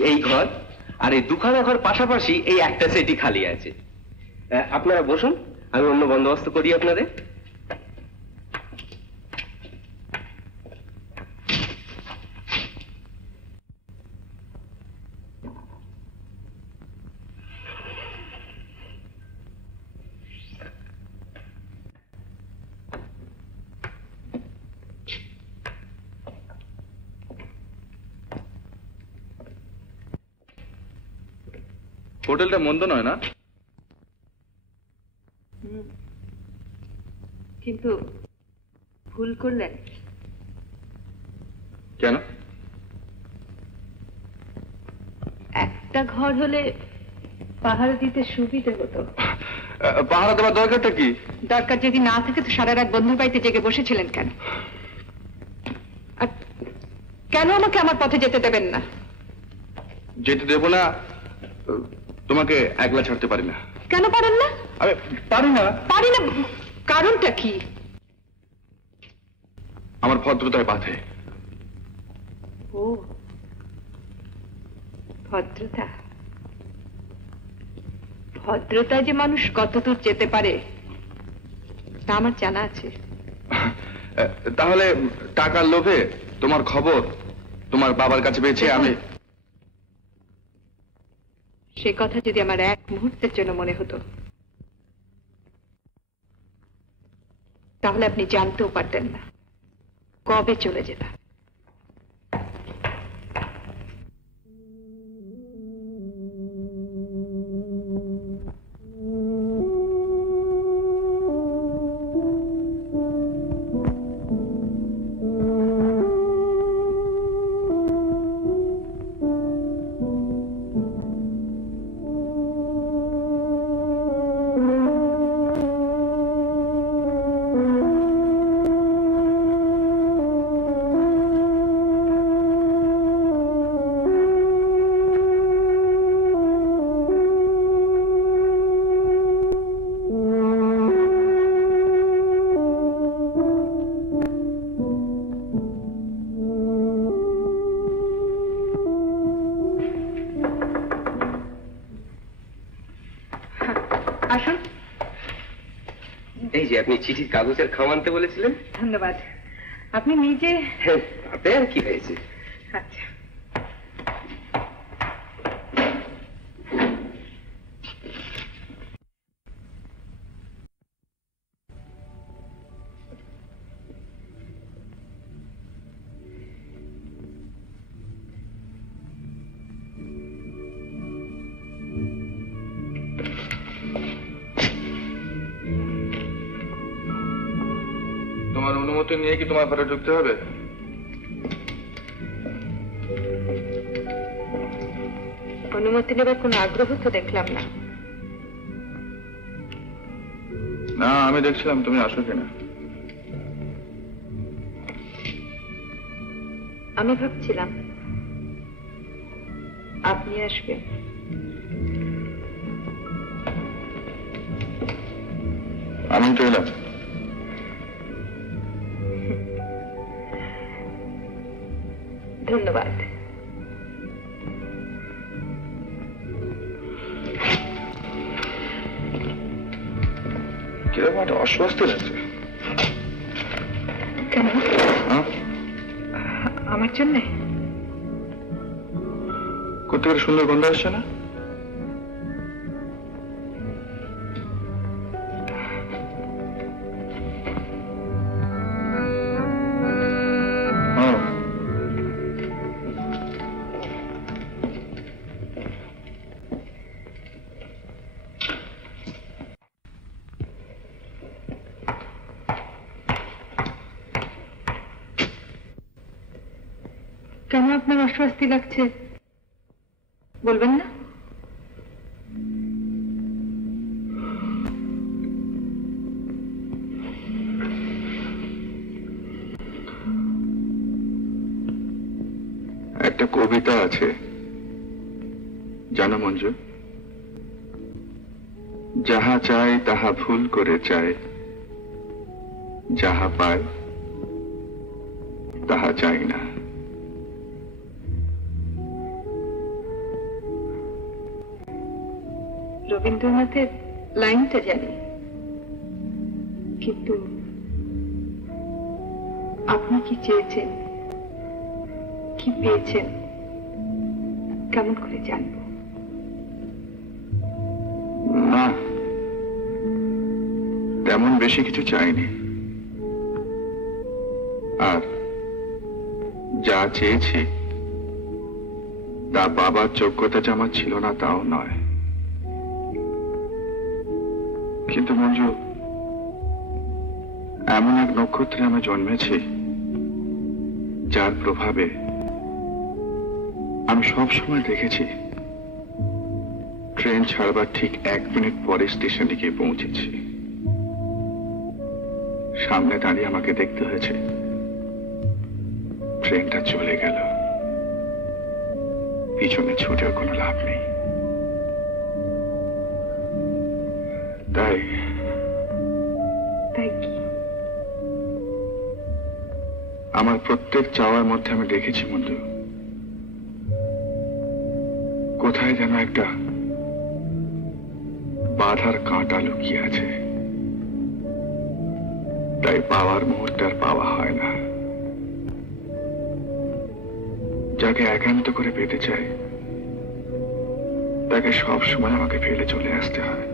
এই ঘর আর এই দুখানা ঘর পাশাপাশি, এই একটা সেটি খালি আছে। আপনারা বসুন, আমি অন্য বন্দোবস্ত করি আপনাদের। হোটেলটা মন্দ নয় না? কিন্তু ভুল করলেন। কেন? একটা ঘর হলে পাহারা দিতে সুবিধে হতো। পাহারা দেওয়ার দরকারটা কি? দরকার যদি না থাকে তো সারা রাত বন্ধুর বাড়িতে জেগে বসেছিলেন কেন? আর কেন আমাকে আমার পথে যেতে দেবেন না? যেতে দেব না, তোমাকে একলা ছাড়তে পারি না। কেন পারেন না? আমি পারি না। পারি না কারণটা কি? আমার ভদ্রতায় বাধে। ও, ভদ্রতা। ভদ্রতায় যে মানুষ কতদূর যেতে পারে তা আমার জানা আছে। তাহলে টাকার লোভে তোমার খবর তোমার বাবার কাছে পেয়েছে আমি। সে কথা যদি আমার এক মুহূর্তের জন্য মনে হতো, তাহলে আপনি জানতেও পারতেন না কবে চলে যেতাম। আসুন। এই যে আপনি চিঠির কাগজের খাম আনতে বলেছিলেন। ধন্যবাদ। আপনি নিজে। তাতে আর কি হয়েছে। আচ্ছা, তোমার অনুমতি নিয়ে কি তোমার ঘরে ঢুকতে হবে? অনুমতি নেবার কোনো আগ্রহ তো দেখলাম না। না, আমি দেখছিলাম তুমি আসো কিনা। আমি ভাবছিলাম আপনি আসবেন। আমি তো এলাম। ধন্যবাদ। কিরকম একটা অস্বস্তি লাগছে। কেন? আমার জন্যে? কোথেকে সুন্দর গন্ধ আসছে না? কেন আপনার অস্বস্তি লাগছে বলবেন না? একটা কবিতা আছে জানো মঞ্জু? যাহা চাই তাহা ভুল করে চায়, যাহা পায় তাহা চাই না। রবীন্দ্রনাথের লাইনটা জানি, কিন্তু আপনি কি চেয়েছেন, কি পেয়েছেন কেমন করে জানবো? না, তেমন বেশি কিছু চাইনি। আর যা চেয়েছি তা বাবার যোগ্যতা যে আমার ছিল না তাও নয়। কিন্তু মঞ্জু, এমন এক নক্ষত্রে আমি জন্মেছি যার প্রভাবে আমি সব সময় দেখেছি ট্রেন ছাড়বার ঠিক 1 মিনিট পরে স্টেশনে গিয়ে পৌঁছেছি। সামনে দাঁড়িয়ে আমাকে দেখতে হয়েছে ট্রেনটা চলে গেল, পিছনে ছুটেও কোনো লাভ নেই। তাই কি আমার প্রত্যেক চাওয়ার মধ্যে আমি দেখেছি মঞ্জু, কোথায় যেন একটা বাধার কাঁটা লুকিয়ে আছে। তাই পাওয়ার মুহূর্তে আর পাওয়া হয় না। যাকে একান্ত করে পেতে চাই তাকে সব সময় আমাকে ফেলে চলে আসতে হয়।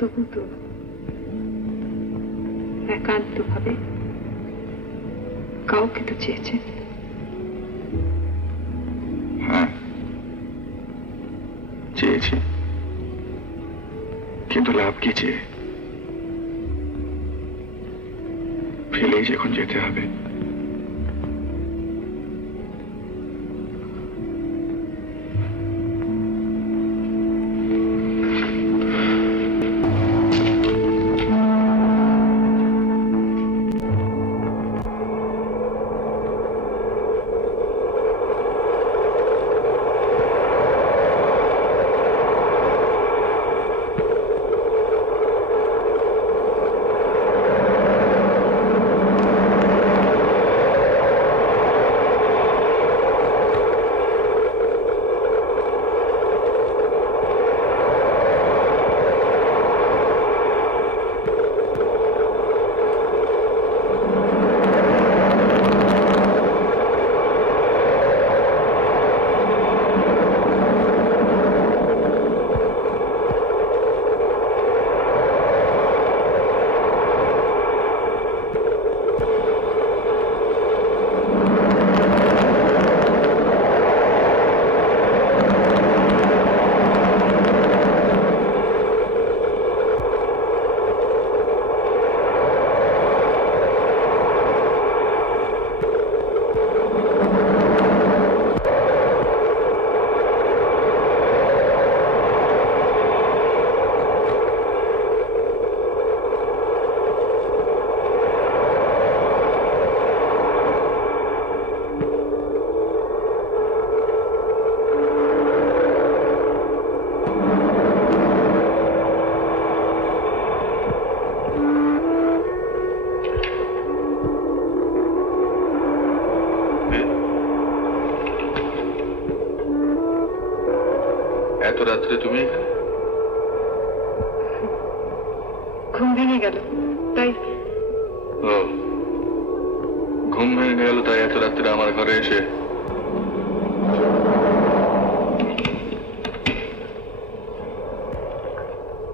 তবু তো একান্ত ভাবে কাউকে তো চেয়েছেন। হ্যাঁ, চেয়েছি, কিন্তু লাভ কি চেয়ে? ফেলেই যখন যেতে হবে। এত রাত্রে তুমি এখানে? ঘুম ভেঙে গেল তাই। ও, ঘুম ভেঙে গেল তাই এত রাত্রে আমার ঘরে এসে?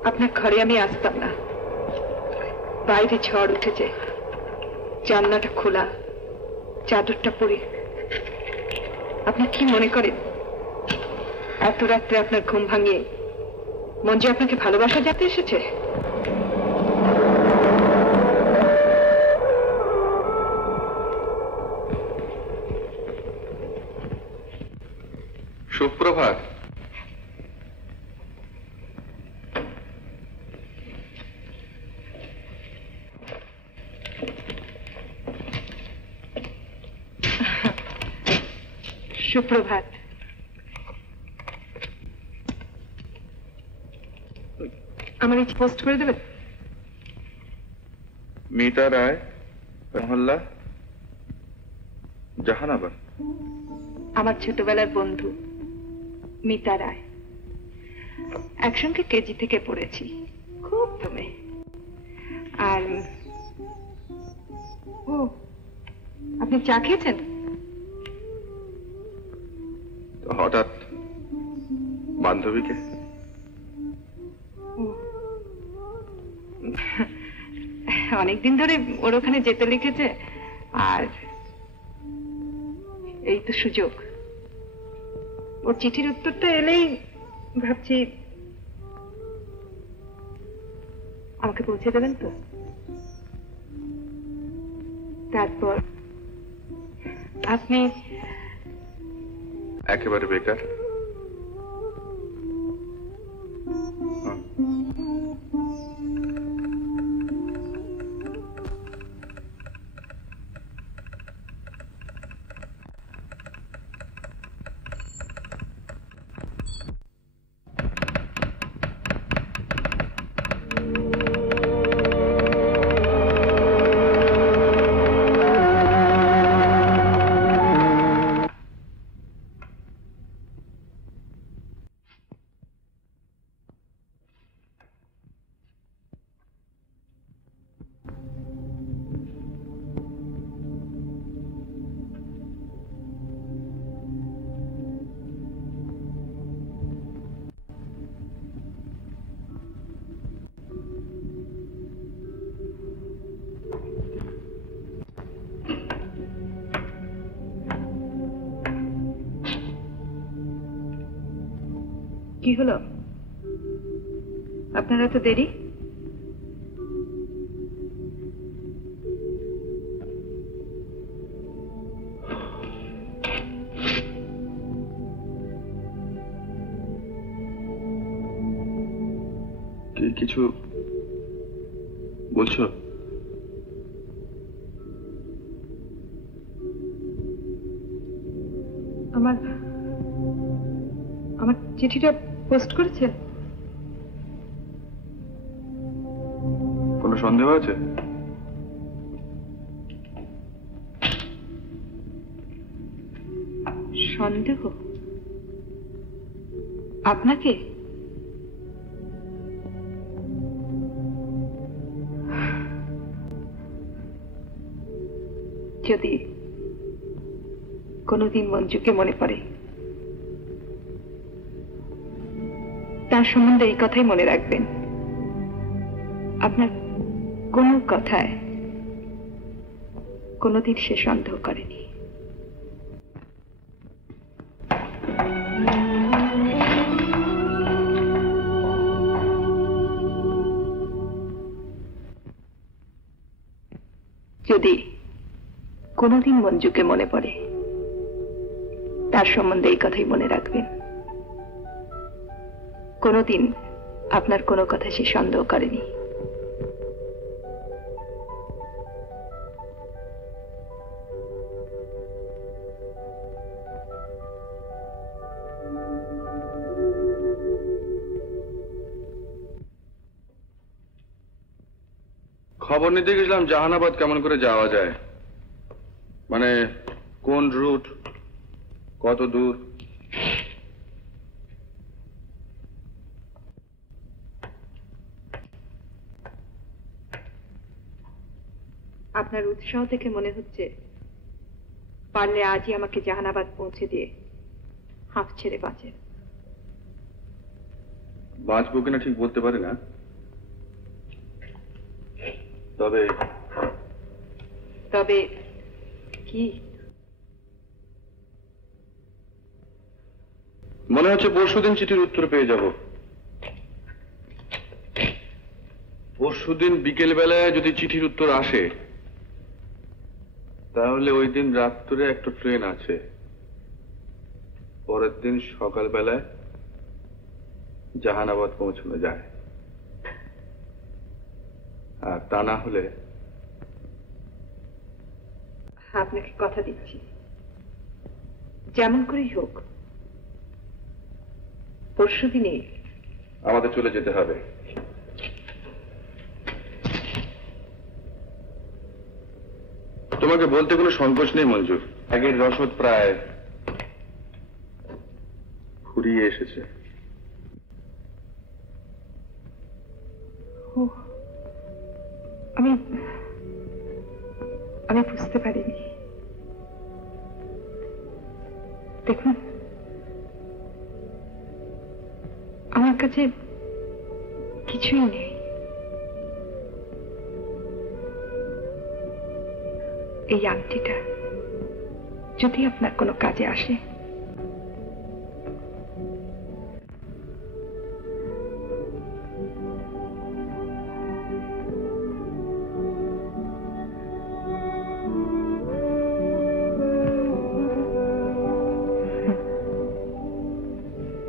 আপনার ঘরে আমি আসতাম না। বাইরে ঝড় উঠেছে, জানলাটা খোলা, চাদরটা পরে। আপনি কি মনে করেন এত রাত্রে আপনার ঘুম ভাঙিয়ে মঞ্জু আপনাকে ভালোবাসা জানতে এসেছে? সুপ্রভাত। সুপ্রভাত। আমার এই পোস্ট করে দেবেন? মিতা রায়, মহল্লা জাহানাবাদ। আমার ছোটবেলার বন্ধু মিতা রায়। একসঙ্গে কেজি থেকে পড়েছি, খুব দমে। আর ও, আপনি চা খেয়েছেন? হঠাৎ বান্ধবীকে? অনেকদিন ধরে ওর ওখানে যেতে লিখেছে, আর এই তো সুযোগ। ওর চিঠির উত্তরটা এলেই ভাবছি আমাকে পৌঁছে দেবেন তো। তারপর আপনি একেবারে বেকার? কি হলো, আপনার এত দেরি? কিছু বলছো? আমার আমার চিঠিটা পোস্ট করেছে? কোনো সন্দেহ আছে? সন্দেহ? আপনাকে? যদি কোনোদিন মঞ্জুকে মনে পড়ে, তার সম্বন্ধে এই কথাই মনে রাখবেন, আপনার কোনো কথায় কোনোদিন সে সন্দেহ করেনি। যদি কোনোদিন মঞ্জুকে মনে পড়ে, তার সম্বন্ধে এই কথাই মনে রাখবেন, কোনোদিন আপনার কোনো কথা সে সন্দেহ করেনি। খবর নিতে গেছিলাম জাহানাবাদ কেমন করে যাওয়া যায়, মানে কোন রুট, কত দূর? আপনার উৎসাহ দেখে মনে হচ্ছে পারলে আজই আমাকে জাহানাবাদ পৌঁছে দিয়ে হাঁফ ছেড়ে বাঁচেন। বাঁচবো কিনা ঠিক বলতে পারি না, তবে তবে কি? মনে হচ্ছে পরশুদিন চিঠির উত্তর পেয়ে যাব। পরশুদিন বিকেল বেলায় যদি চিঠির উত্তর আসে তাহলে ওই দিন রাত্রে একটা ট্রেন আছে, পরের দিন সকাল বেলায় জাহানাবাদ পৌঁছানো যায়। আর তা না হলে আপনাকে কথা দিচ্ছি, যেমন করেই হোক পরশুদিনে আমাদের চলে যেতে হবে। তোমাকে বলতে কোনো সংকোচ নেই মঞ্জু, আগের রসদ প্রায় ফুরিয়ে এসেছে। আমি বুঝতে পারিনি। দেখুন, আমার কাছে কিছুই নেই। এই আংটিটা যদি আপনার কোনো কাজে আসে,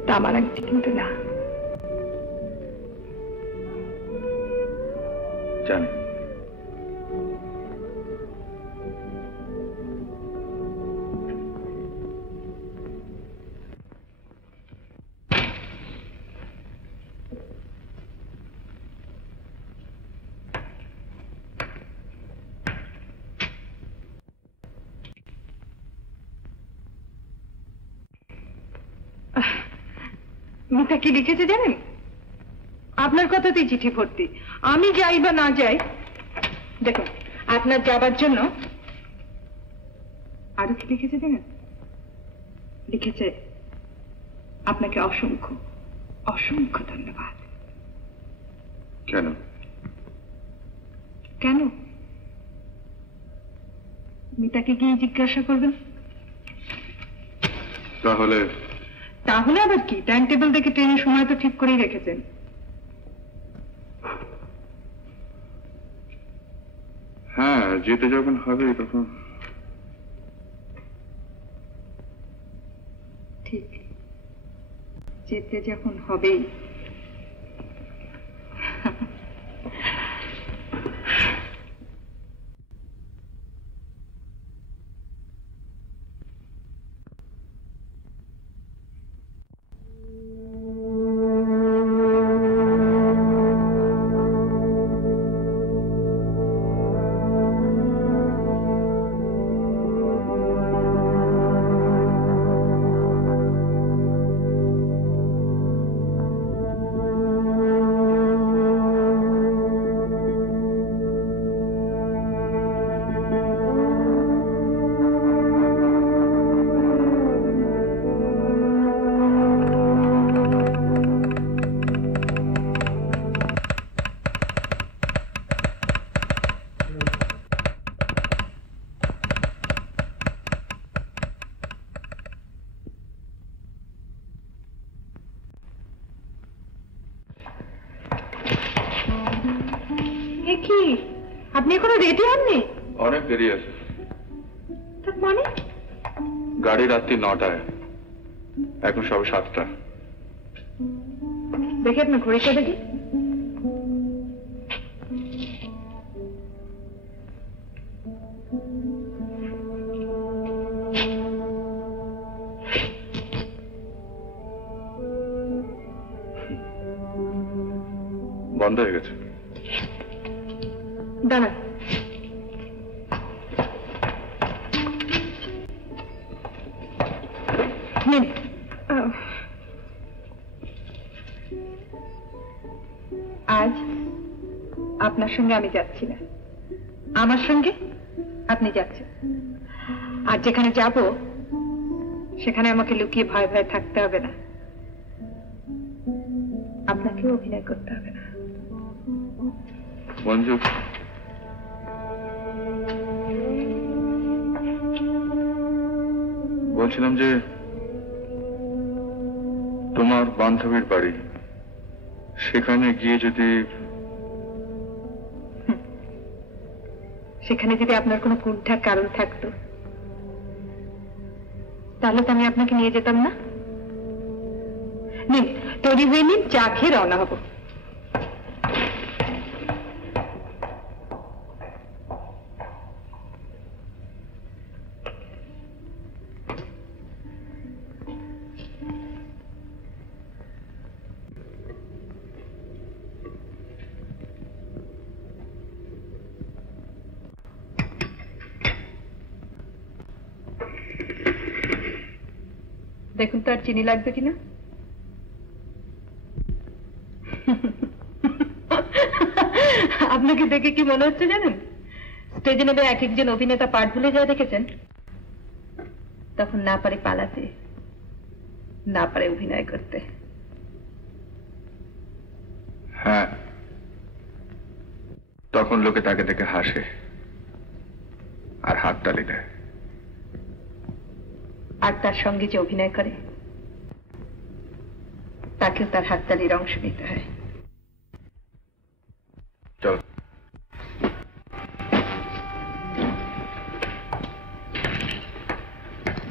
তামার আংটি কিন্তু না। জানি। মিতা কি লিখেছে জানেন? আপনার কথাতেই চিঠি ভর্তি। আমি যাই বা না যাই, দেখুন আপনার যাবার জন্য আরো কি লিখেছে জানেন? লিখেছে আপনাকে অসংখ্য অসংখ্য ধন্যবাদ। কেন? কেন? মিতাকে গিয়ে জিজ্ঞাসা করবেন। তাহলে তাহলে আবার কি? টাইম টেবিল দেখে ট্রেনের সময় তো ঠিক করেই রেখেছেন। হ্যাঁ, যেতে যখন হবে তখন ঠিক, যেতে যখন হবেই। কি আপনি এখনো রেডি হননি? অনেক দেরি আছে। তার মানে? গাড়ি রাত্রি 9টায়, এখন সবে 7টা। দেখি আপনার ঘড়িটা দেখি। বন্ধ হয়ে গেছে। দাঁড়ান, নিন। আজ আপনার সঙ্গে আমি যাচ্ছি না, আমার সঙ্গে আপনি যাচ্ছেন। আর যেখানে যাব সেখানে আমাকে লুকিয়ে ভয় ভয় থাকতে হবে না, আপনাকেও অভিনয় করতে হবে না। মঞ্জু, বলছিলাম যে তোমার বান্ধবীর বাড়ি, সেখানে গিয়ে যদি সেখানে যদি আপনার কোনো কুণ্ঠার কারণ থাকতো তাহলে তো আমি আপনাকে নিয়ে যেতাম না। নিন, তৈরি হয়ে নিন, চা খেয়ে রওনা হব। দেখুন তো আর চিনি লাগবে কিনা। আপনাকে দেখে কি মনে হচ্ছে জানেন, স্টেজে নেমে এক একজন অভিনেতা পাঠ ভুলে যায় দেখেছেন, তখন না পারে পালাতে, না পারে অভিনয় করতে। হ্যাঁ, তখন লোকে তাকে দেখে হাসে আর হাততালি দেয়। আর তার সঙ্গে যে অভিনয় করে তাকেও তার হাততালির অংশ নিতে হয়। চল।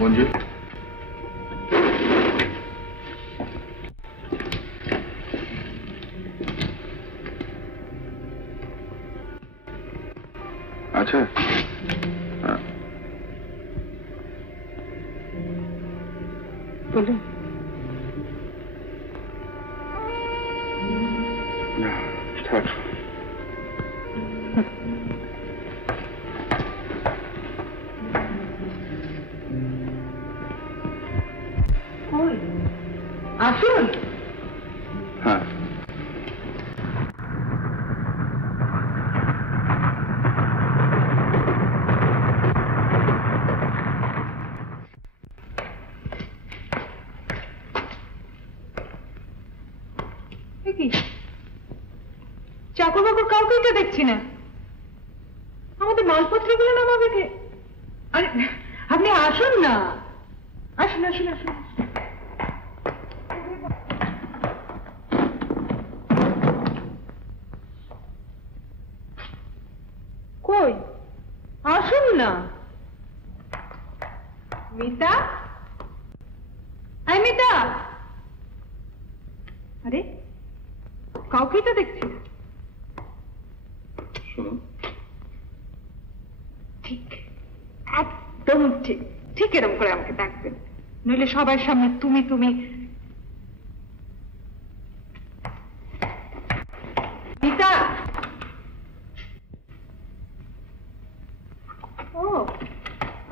মঞ্জু, আচ্ছা, বলুন। না, থাক। আসুন। হ্যাঁ, চাকর বাকর কাউকে তো দেখছি না, আমাদের মালপত্রগুলো নামাবে কে? আরে আপনি আসুন না, আসুন আসুন আসুন। কই, আসুন না। মিতা, মিতা। আরে কাউকেই তো দেখছি না। শুনুন, ঠিক, একদম ঠিক, ঠিক এরকম করে আমাকে ডাকবেন, নইলে সবার সামনে তুমি তুমি। মিতা। ও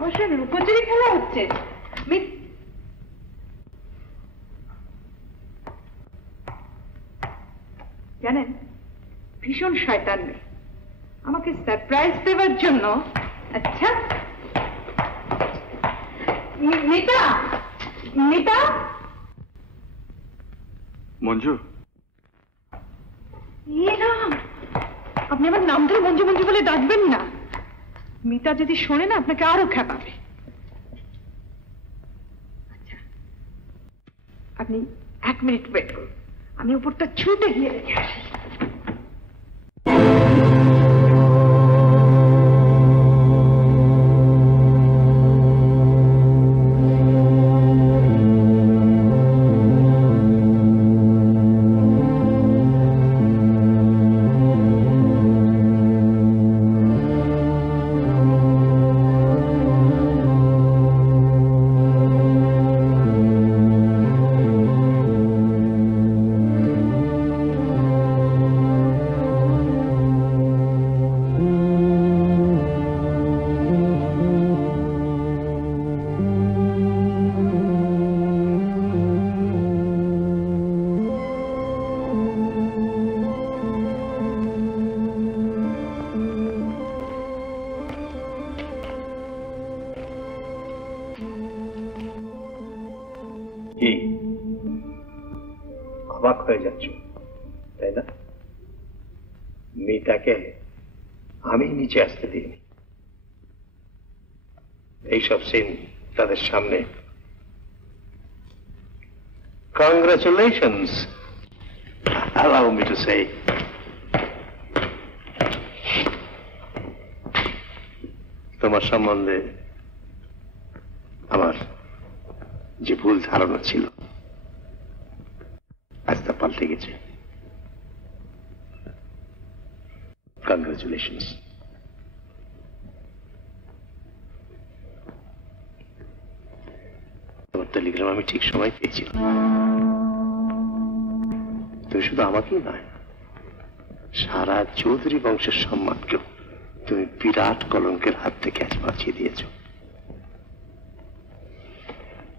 অবশ্য লুকোচুরি খেলা হচ্ছে। জানেন, ভীষণ শয়তান মেয়ে, আমাকে সারপ্রাইজ দেওয়ার জন্য। আচ্ছা মিতা, মিতা। মঞ্জু, আপনি আমার নাম ধরে মঞ্জু মঞ্জু বলে ডাকবেন না, মিতা যদি শোনে না আপনাকে আরো খেপাবে। আচ্ছা, আপনি 1 মিনিট ওয়েট করুন, আমি উপরটা ছুটে গিয়ে রেখে আসি। কি অবাক হয়ে যাচ্ছ, তাই না? মিতাকে আমি নিচে আসতে দিইনি। এইসব সিন তাদের সামনে। Congratulations, allow me to say. তোমার সম্বন্ধে আমার যে ভুল ধারণা ছিল আজ তা পাল্টে গেছে। কংগ্রাচুলেশনস। তোমার টেলিগ্রাম আমি ঠিক সময় পেয়েছিলাম। তুমি শুধু আমাকেই নয়, সারা চৌধুরী বংশের সম্মানকেও তুমি বিরাট কলঙ্কের হাত থেকে আজ বাঁচিয়ে দিয়েছ।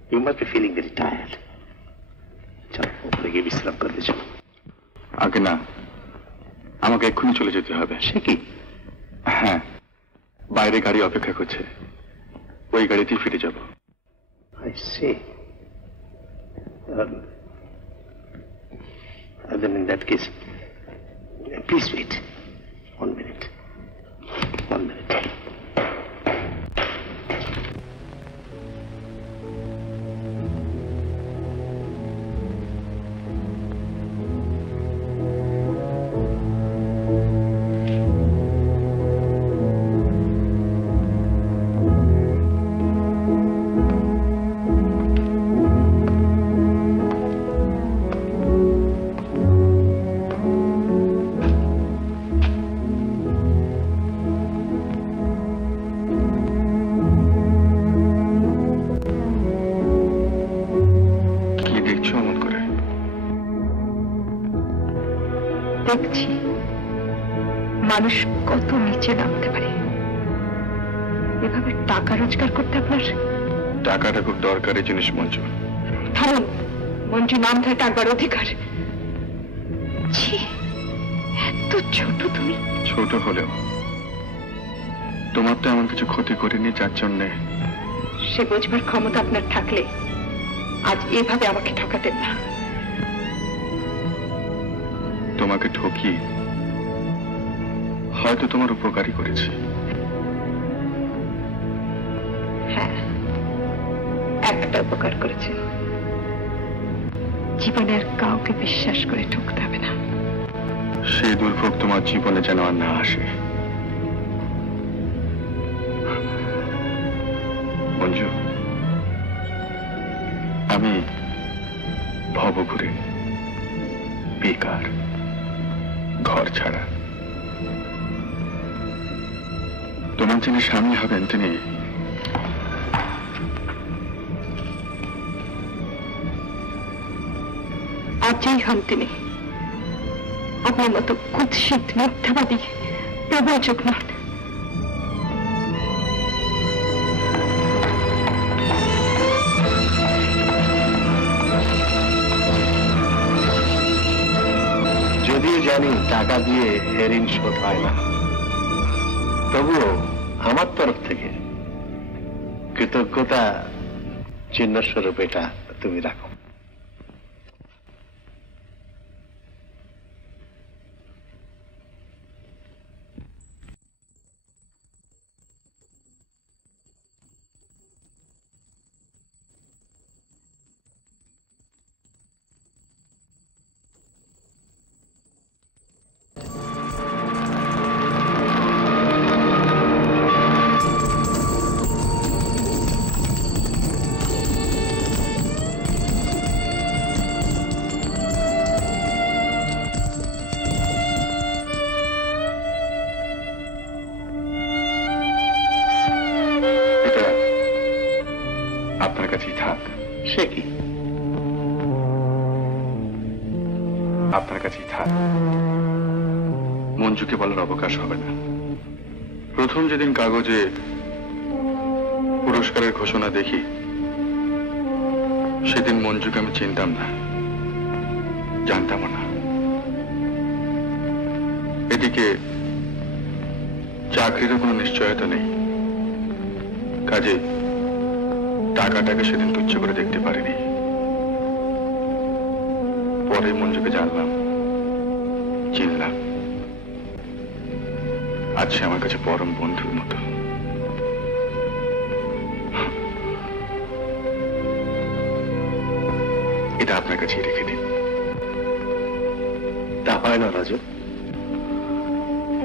You must be feeling very tired. চলো উপরে গিয়ে বিশ্রাম করতে চলো। আগে না, আমাকে এক্ষুনি চলে যেতে হবে। সে কি? হ্যাঁ, বাইরে গাড়ি অপেক্ষা করছে, ওই গাড়িতেই ফিরে যাব। I see. Then in that case, please wait. 1 minute. 1 minute. দেখছি মানুষ কত নিচে নামতে পারে। এভাবে টাকা রোজগার করতে আপনার? টাকাটা খুব দরকারি জিনিস মঞ্জু। থামুন, মঞ্জু নাম ধরে টাকার অধিকার। ছি, এত ছোট তুমি। ছোট হলেও তোমার তো এমন কিছু ক্ষতি করিনি যার জন্যে। সে বোঝবার ক্ষমতা আপনার থাকলে আজ এভাবে আমাকে ঠকাতেন না। তোমাকে ঠকিয়ে হয়তো তোমার উপকারই করেছি। হ্যাঁ, একটা উপকার করেছে। জীবনে আর কাউকে বিশ্বাস করে ঠকতে হবে না। সেই দুর্ভোগ তোমার জীবনে যেন আর না আসে। মঞ্জু, আমি ভবঘুরে, বেকার, ঘর ছাড়া। তোমার যিনি স্বামী হবেন তিনি আজই হন তিনি। আপনার মতো কুৎসিত মিথ্যাবাদী প্রবঞ্চক নন। যদিও জানি টাকা দিয়ে ঋণ শোধ হয় না, তবুও আমার তরফ থেকে কৃতজ্ঞতা চিহ্নস্বরূপ এটা তুমি রাখো। আপনার কাছেই থাক। সে কি? আপনার কাছেই থাক। মঞ্জুকে বলার অবকাশ হবে না। প্রথম যেদিন কাগজে পুরস্কারের ঘোষণা দেখি সেদিন মঞ্জুকে আমি চিনতাম না, জানতামও না। এদিকে চাকরিরও কোনো নিশ্চয়তা নেই, কাজে টাকাটাকে সেদিন তুচ্ছ করে দেখতে পারিনি। পরেই মঞ্জুকে জানলাম, চিনলাম। আজ সে আমার কাছে পরম বন্ধুর মতো। এটা আপনার কাছেই রেখে দিন। তা পায় না রাজু?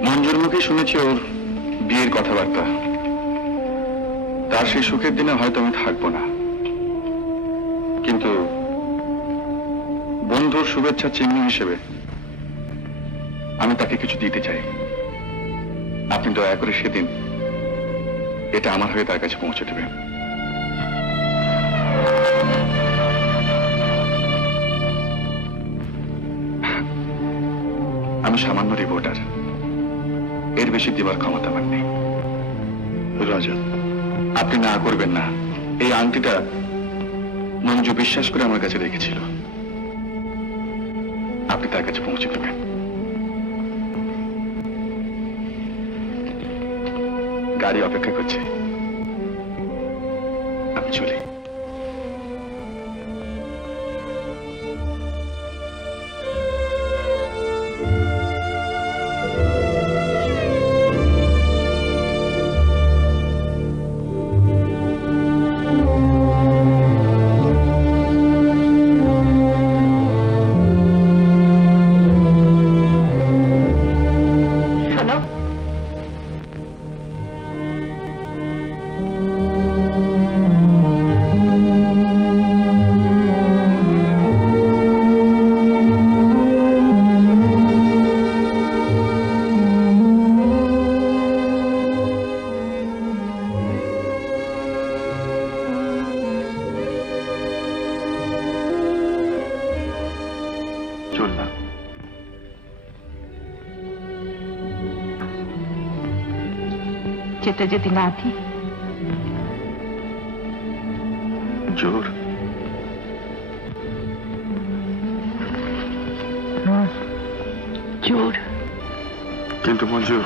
মঞ্জুর মুখে শুনেছি ওর বিয়ের কথাবার্তা। তার সেই সুখের দিনে হয়তো আমি থাকবো না, কিন্তু বন্ধুর শুভেচ্ছা চিহ্ন হিসেবে আমি তাকে কিছু দিতে চাই। আপনি দয়া করে সেদিন এটা আমার হয়ে তার কাছে পৌঁছে দেবেন। আমি সামান্য রিপোর্টার, এর বেশি দেবার ক্ষমতা আমার নেই। রাজা, আপনি না করবেন না। এই আংটিটা মঞ্জু বিশ্বাস করে আমার কাছে রেখেছিল, আপনি তার কাছে পৌঁছে দেবেন। গাড়ি অপেক্ষা করছে, আমি চলি। যেতে যদি না দিই? জোর? জোর। কিন্তু মঞ্জু,